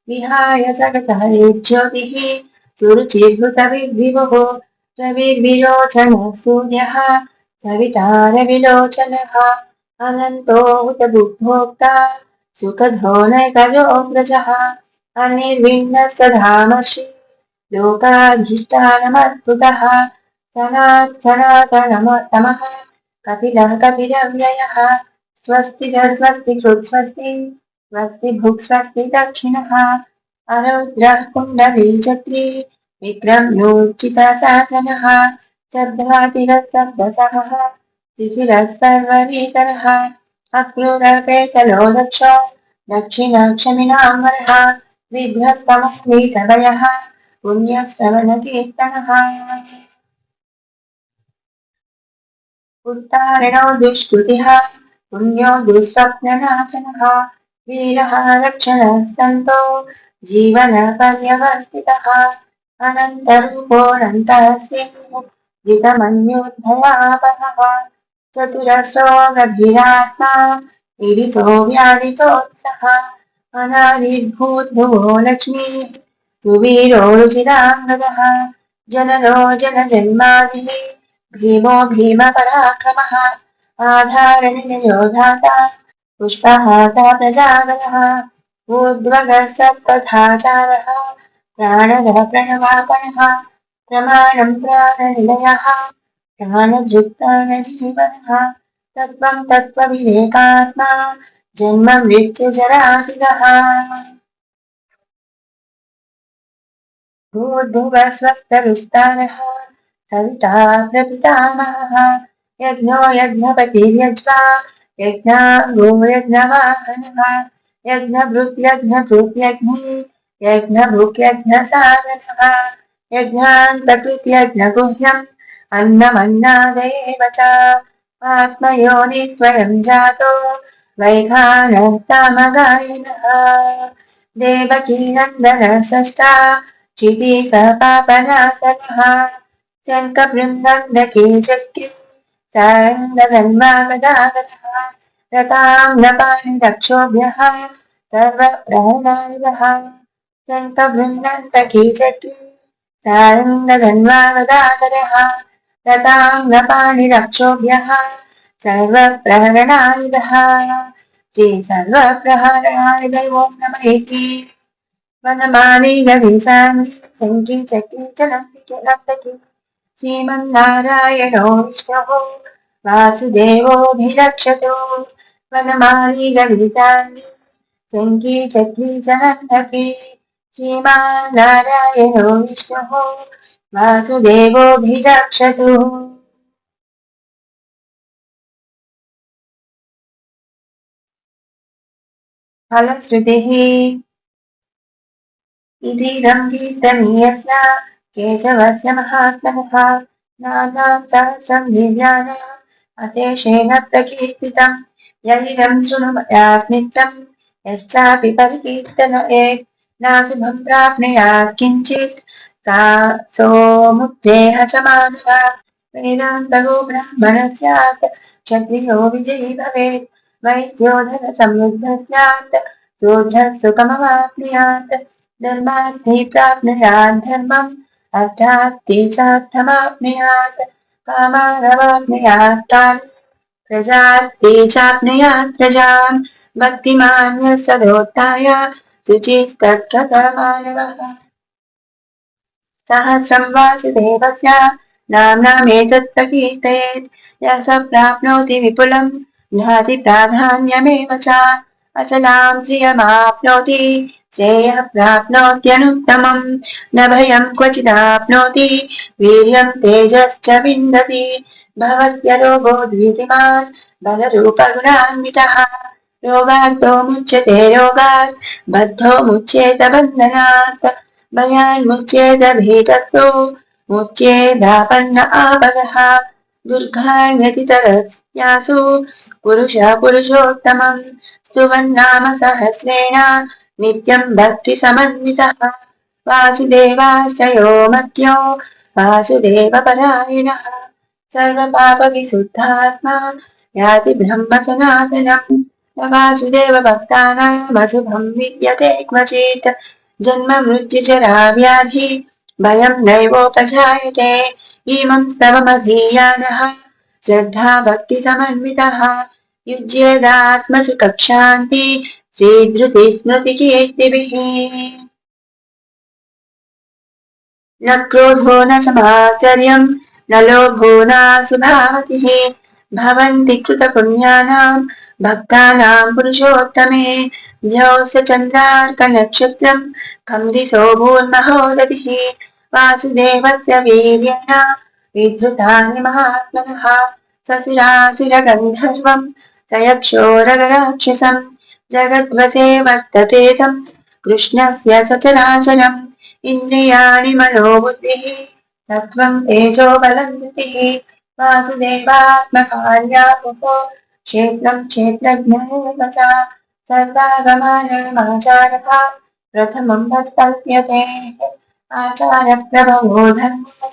विहाय सगतः ज्योतिः सुरुचिर्हृतविद्विवो रविर्विलोचनः सूर्यः सवितारविलोचनः अनन्तो हुतभुग्भोक्ता सुखधो नैकजोऽग्रजः अनिर्विण्णस्तधामर्षि लोकाधिष्ठानमद्भुतः सनातनमः कपिलः कपिलव्ययः स्वस्ति स्वस्ति स्वस्ति स्वस्ति भुक् स्वस्ति दक्षिणः अरुद्रः कुण्डलीचक्री विक्रम्योच्चितसाधनः शब्दातिरः शब्दसहः शिशिरः सर्वरीकरः अक्रूरपेचलो दक्षो दक्षिणक्षमिणाम्बरः बिभ्रत्तमः वीतवयः पुण्यश्रवणकीर्तनः उत्तारणो दुष्कृतिः पुण्यो दुःस्वप्ननाशनः वीरः रक्षणः सन्तो जीवनपर्यवस्थितः अनन्तरूपोऽनन्तः सिंहो जितमन्योद्धयापहः चतुरस्रो गभीरात्मा विदितो व्याधिचोत्सः अनादिर्भूर्भुवो लक्ष्मीः सुवीरो रुचिराङ्गदः जननो जनजन्मादिः भीमो भीमपराक्रमः आधारनिलयो धाता पुष्पहाता प्रजागरः ऊर्ध्वगः सत्पथाचारः प्राणदः प्रणवापणः प्रमाणं प्राणनिलयः प्राणधृक्प्राणजीवनः तत्त्वं तत्त्वविवेकात्मा जन्म मृत्युजरातिगः भूर्भुवस्वस्तरुस्तारः सविता प्रपितामहः यज्ञो यज्ञपतिर्यज्वा यज्ञाङ्गो यज्ञवाहनः यज्ञभृत्यज्ञकृत्यग्निः यज्ञभुक्यज्ञसाधनः यज्ञान्तकृत्यज्ञगुह्यम् अन्नमन्नादयेव च आत्मयोनि स्वयं जातो वैखानः सामगायिनः देवकीनन्दन स्रष्टा क्षिति स पापनाशनः शङ्खबृन्दन्दके चक्री सारङ्गधन्वागदागतः रताङ्गपाणिरक्षोभ्यः सर्वप्रहणायुधः शङ्खबृन्दन्दके चक्री सारङ्गधन्वागदागरः रताङ्गपाणिरक्षोभ्यः सर्वप्रहरणायुधः श्री सर्वप्रहरणायुध ओं नमः इति वनमाली गदिसाङ्गी शङ्की चक्री च नन्दिके नन्दकी श्रीमन्नारायणो विष्णुः वासुदेवोऽभिरक्षतु वनमाली गदिसाङ्गी शङ्की चक्री च नन्दकी श्रीमन्नारायणो विष्णुः वासुदेवोऽभिरक्षतु फलश्रुतिः इदं कीर्तनीयस्य केशवस्य महात्मनः नानां सहस्रं दिव्यानाम् अशेषेण प्रकीर्तितं यैदं शृणुयात् नित्यं यश्चापि परिकीर्तनयेत् नाशुभं प्राप्नुयात् किञ्चित् सोमुद्धेह च मानवः वेदान्तगो ब्राह्मणः स्यात् क्षत्रियो विजयी भवेत् वैश्यो धनसमृद्धः स्यात् शूद्रः सुखमवाप्नुयात् धर्मार्थे प्राप्नुयात् धर्मम् अर्थार्थे चार्थमाप्नुयात् कामानवाप्नुयात् कामान् प्रजार्थे चाप्नुयात् प्रजान् भक्तिमान्यः सदोत्थाय शुचिस्तत्कथमानवः सहस्रं वासुदेवस्य नाम्नामेतत् प्रकीर्तयेत् यः स प्राप्नोति विपुलं नाति प्राधान्यमेव च अचलां श्रियमाप्नोति श्रेयः प्राप्नोत्यनुत्तमम् न भयं क्वचिदाप्नोति वीर्यं तेजश्च विन्दति भवत्यरोगो द्वितीमान् बलरूपगुणान्वितः रोगार्तो मुच्यते रोगात् बद्धो मुच्येत बन्धनात् भयान्मुच्येत भीतत्वो मुच्येदापन्न आपदः दुर्गाण्यतितरस्यासु पुरुषः पुरुषोत्तमम् स्तुवन्नाम सहस्रेण नित्यं भक्तिसमन्वितः वासुदेवाश्रयो मत्यो वासुदेवपरायणः सर्वपापविशुद्धात्मा याति ब्रह्म सनातनम् वासुदेव भक्तानामशुभं विद्यते क्वचित् जन्म मृत्युजरा व्याधि भयं नैवोपजायते इमं स्तवमधीयानः श्रद्धा भक्तिसमन्वितः युज्येदात्मसु कक्षान्ति श्रीधृतिस्मृतिकीर्तिभिः न क्रोधो न च मात्सर्यं न लोभो नाशुभामतिः भवन्ति कृतपुण्यानां भक्तानां पुरुषोत्तमे द्यौश्च चन्द्रार्कनक्षत्रं खं दिशो भूर्महोदधिः वासुदेवस्य वीर्येण विधृतानि महात्मनः ससुरासुरगन्धर्वं स यक्षोरगराक्षसं जगद्वसे वर्तते तं कृष्णस्य सचराचरम् इन्द्रियाणि मनोबुद्धिः सत्त्वं तेजो बलं धृतिः वासुदेवात्मकार्यापुपो क्षेत्रं क्षेत्रज्ञमेव च सर्वागमानमाचारः प्रथमं वक्तव्यते आचारप्रभवो धर्मो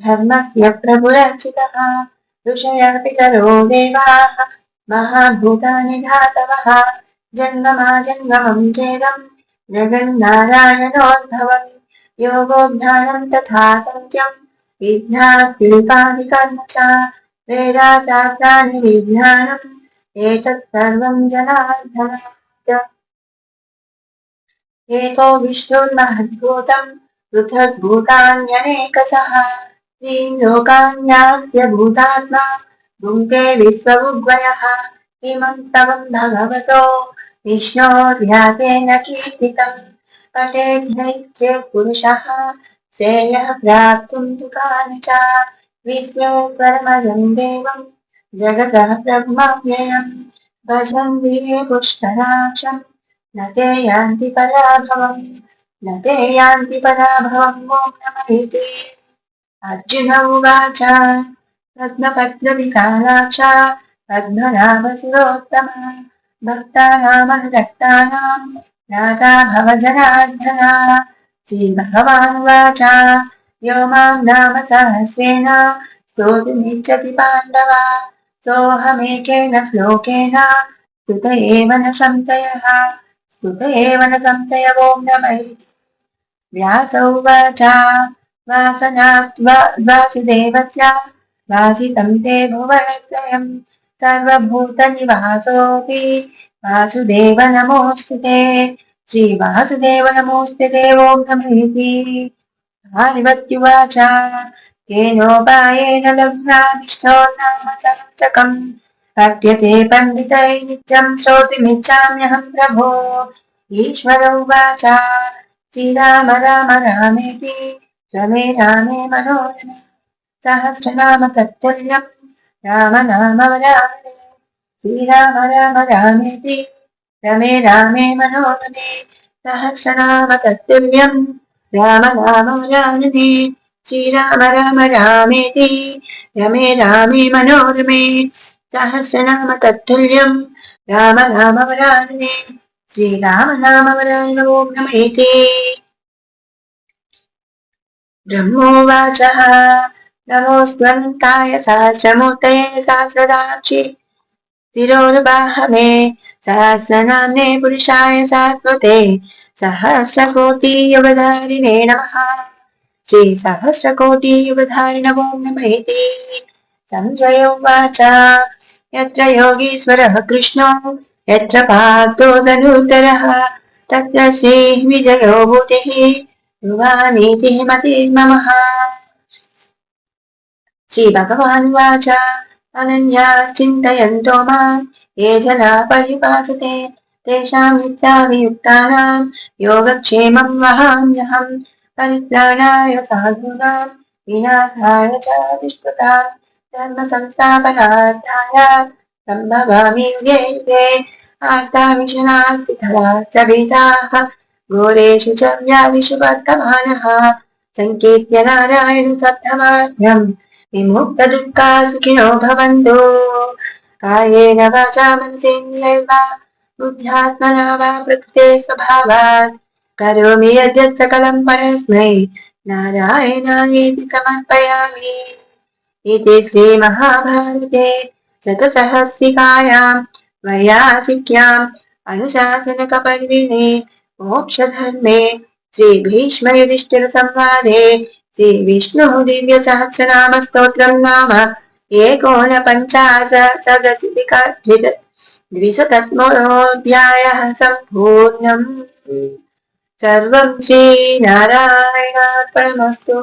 धर्मस्य प्रभुरक्षितः ऋषयः पितरो देवाः महाभूतानि धातवः जङ्गमाजङ्गमं चेदं जगन्नारायणोद्भवम् योगो ज्ञानं तथा सत्यं विद्यात्पिपानि कर्म च वेदाशास्त्राणि विज्ञानम् एतत् सर्वं जनार्दनाय एको विष्णुर्महद्भूतं पृथग्भूतान्यनेकशः त्रीन् लोकान्यास्य भूतात्मा भुङ्क्ते विश्वभुग्वयः इमं स्तवं भगवतो विष्णोर्व्यासेन कीर्तितम् पठेद्यैश्चेत् पुरुषः श्रेयः प्राप्तुं तुकानि च विश्वेश्वरमयं देवं जगतः प्रभुमव्ययम् भजन्ति ये पुष्कराक्षं न ते यान्ति पराभवम् न ते यान्ति पराभवम् ॐ नमः इति अर्जुन उवाच पद्मपत्रविशालाक्षा पद्मनाभशिरोत्तमा भक्तानामनुरक्तानां दाता भवजनार्दना श्रीभगवानुवाच यो मां नाम सहस्रेण स्तोतुमिच्छति पाण्डव सोऽहमेकेन श्लोकेन स्तुत एव न संशयः स्तुत एव न संशयो नमः व्यास उवाच वासुदेवस्य वासितं ते भुवनत्रयं सर्वभूतनिवासोऽपि वासुदेव नमोऽस्तु ते श्रीवासुदेव नमोऽस्तु ते ॐ नमः इति पार्वत्युवाच केनोपायेन लग्नादिष्टोर्नाम सहस्रकम् पठ्यते पण्डितैः नित्यं श्रोतुमिच्छाम्यहं प्रभो ईश्वर उवाच श्रीराम राम रामेति रमे रामे मनोरमे सहस्रनाम तत्तुल्यं राम नाम वरानने श्रीराम राम रामेति रमे रामे मनोरमे सहस्रनाम तत्तुल्यं राम नाम वरानने श्रीराम राम रामेति रमे रामे मनोरमे सहस्रनाम तत्तुल्यं राम नाम वरानने श्रीराम नाम वरानने ॐ नमः इति ब्रह्मोवाच नमोऽस्त्वन्ताय सहस्रमूर्तये सहस्रदाक्षि तिरोर्बाहवे सहस्रनाम्ने पुरुषाय सात्वते सहस्रकोटियुगधारिणे नमः श्रीसहस्रकोटियुगधारिण ॐ नमः इति सञ्जय उवाच यत्र योगीश्वरः कृष्णो यत्र पार्थो धनुर्धरः तत्र श्रीविजयो भूतिः ध्रुवानीतिः मतिर्ममः श्रीभगवानुवाच अनन्याश्चिन्तयन्तो मां ये जना परिभासते तेषां नित्याभियुक्तानां योगक्षेमं वहाम्यहम् परित्राणाय साधूनां विनाशाय च दुष्कृतां धर्म संस्थापनार्थाय सम्भवामि युगे युगे आर्ताविशनास्तिथवा च वेदाः घोरेषु च व्याधिषु वर्तमानः सङ्कीर्त्य नारायणं सप्तमाभ्यं विमुक्तदुःखा सुखिनो भवन्तु कायेन वाचा मनसेन्द्रियैर्वा बुद्ध्यात्मना वा प्रकृते स्वभावात् करोमि यद्यत् सकलं परस्मै नारायणायेति समर्पयामि इति श्रीमहाभारते शतसहस्रिकायां वैयासिक्याम् अनुशासनकपर्विणे मोक्षधर्मे श्रीभीष्मयुधिष्ठिरसंवादे श्रीविष्णुः दिव्यसहस्रनामस्तोत्रं नाम द्विशततमोऽध्यायः सम्पूर्णम् सर्वं श्रीनारायणार्पणमस्तु।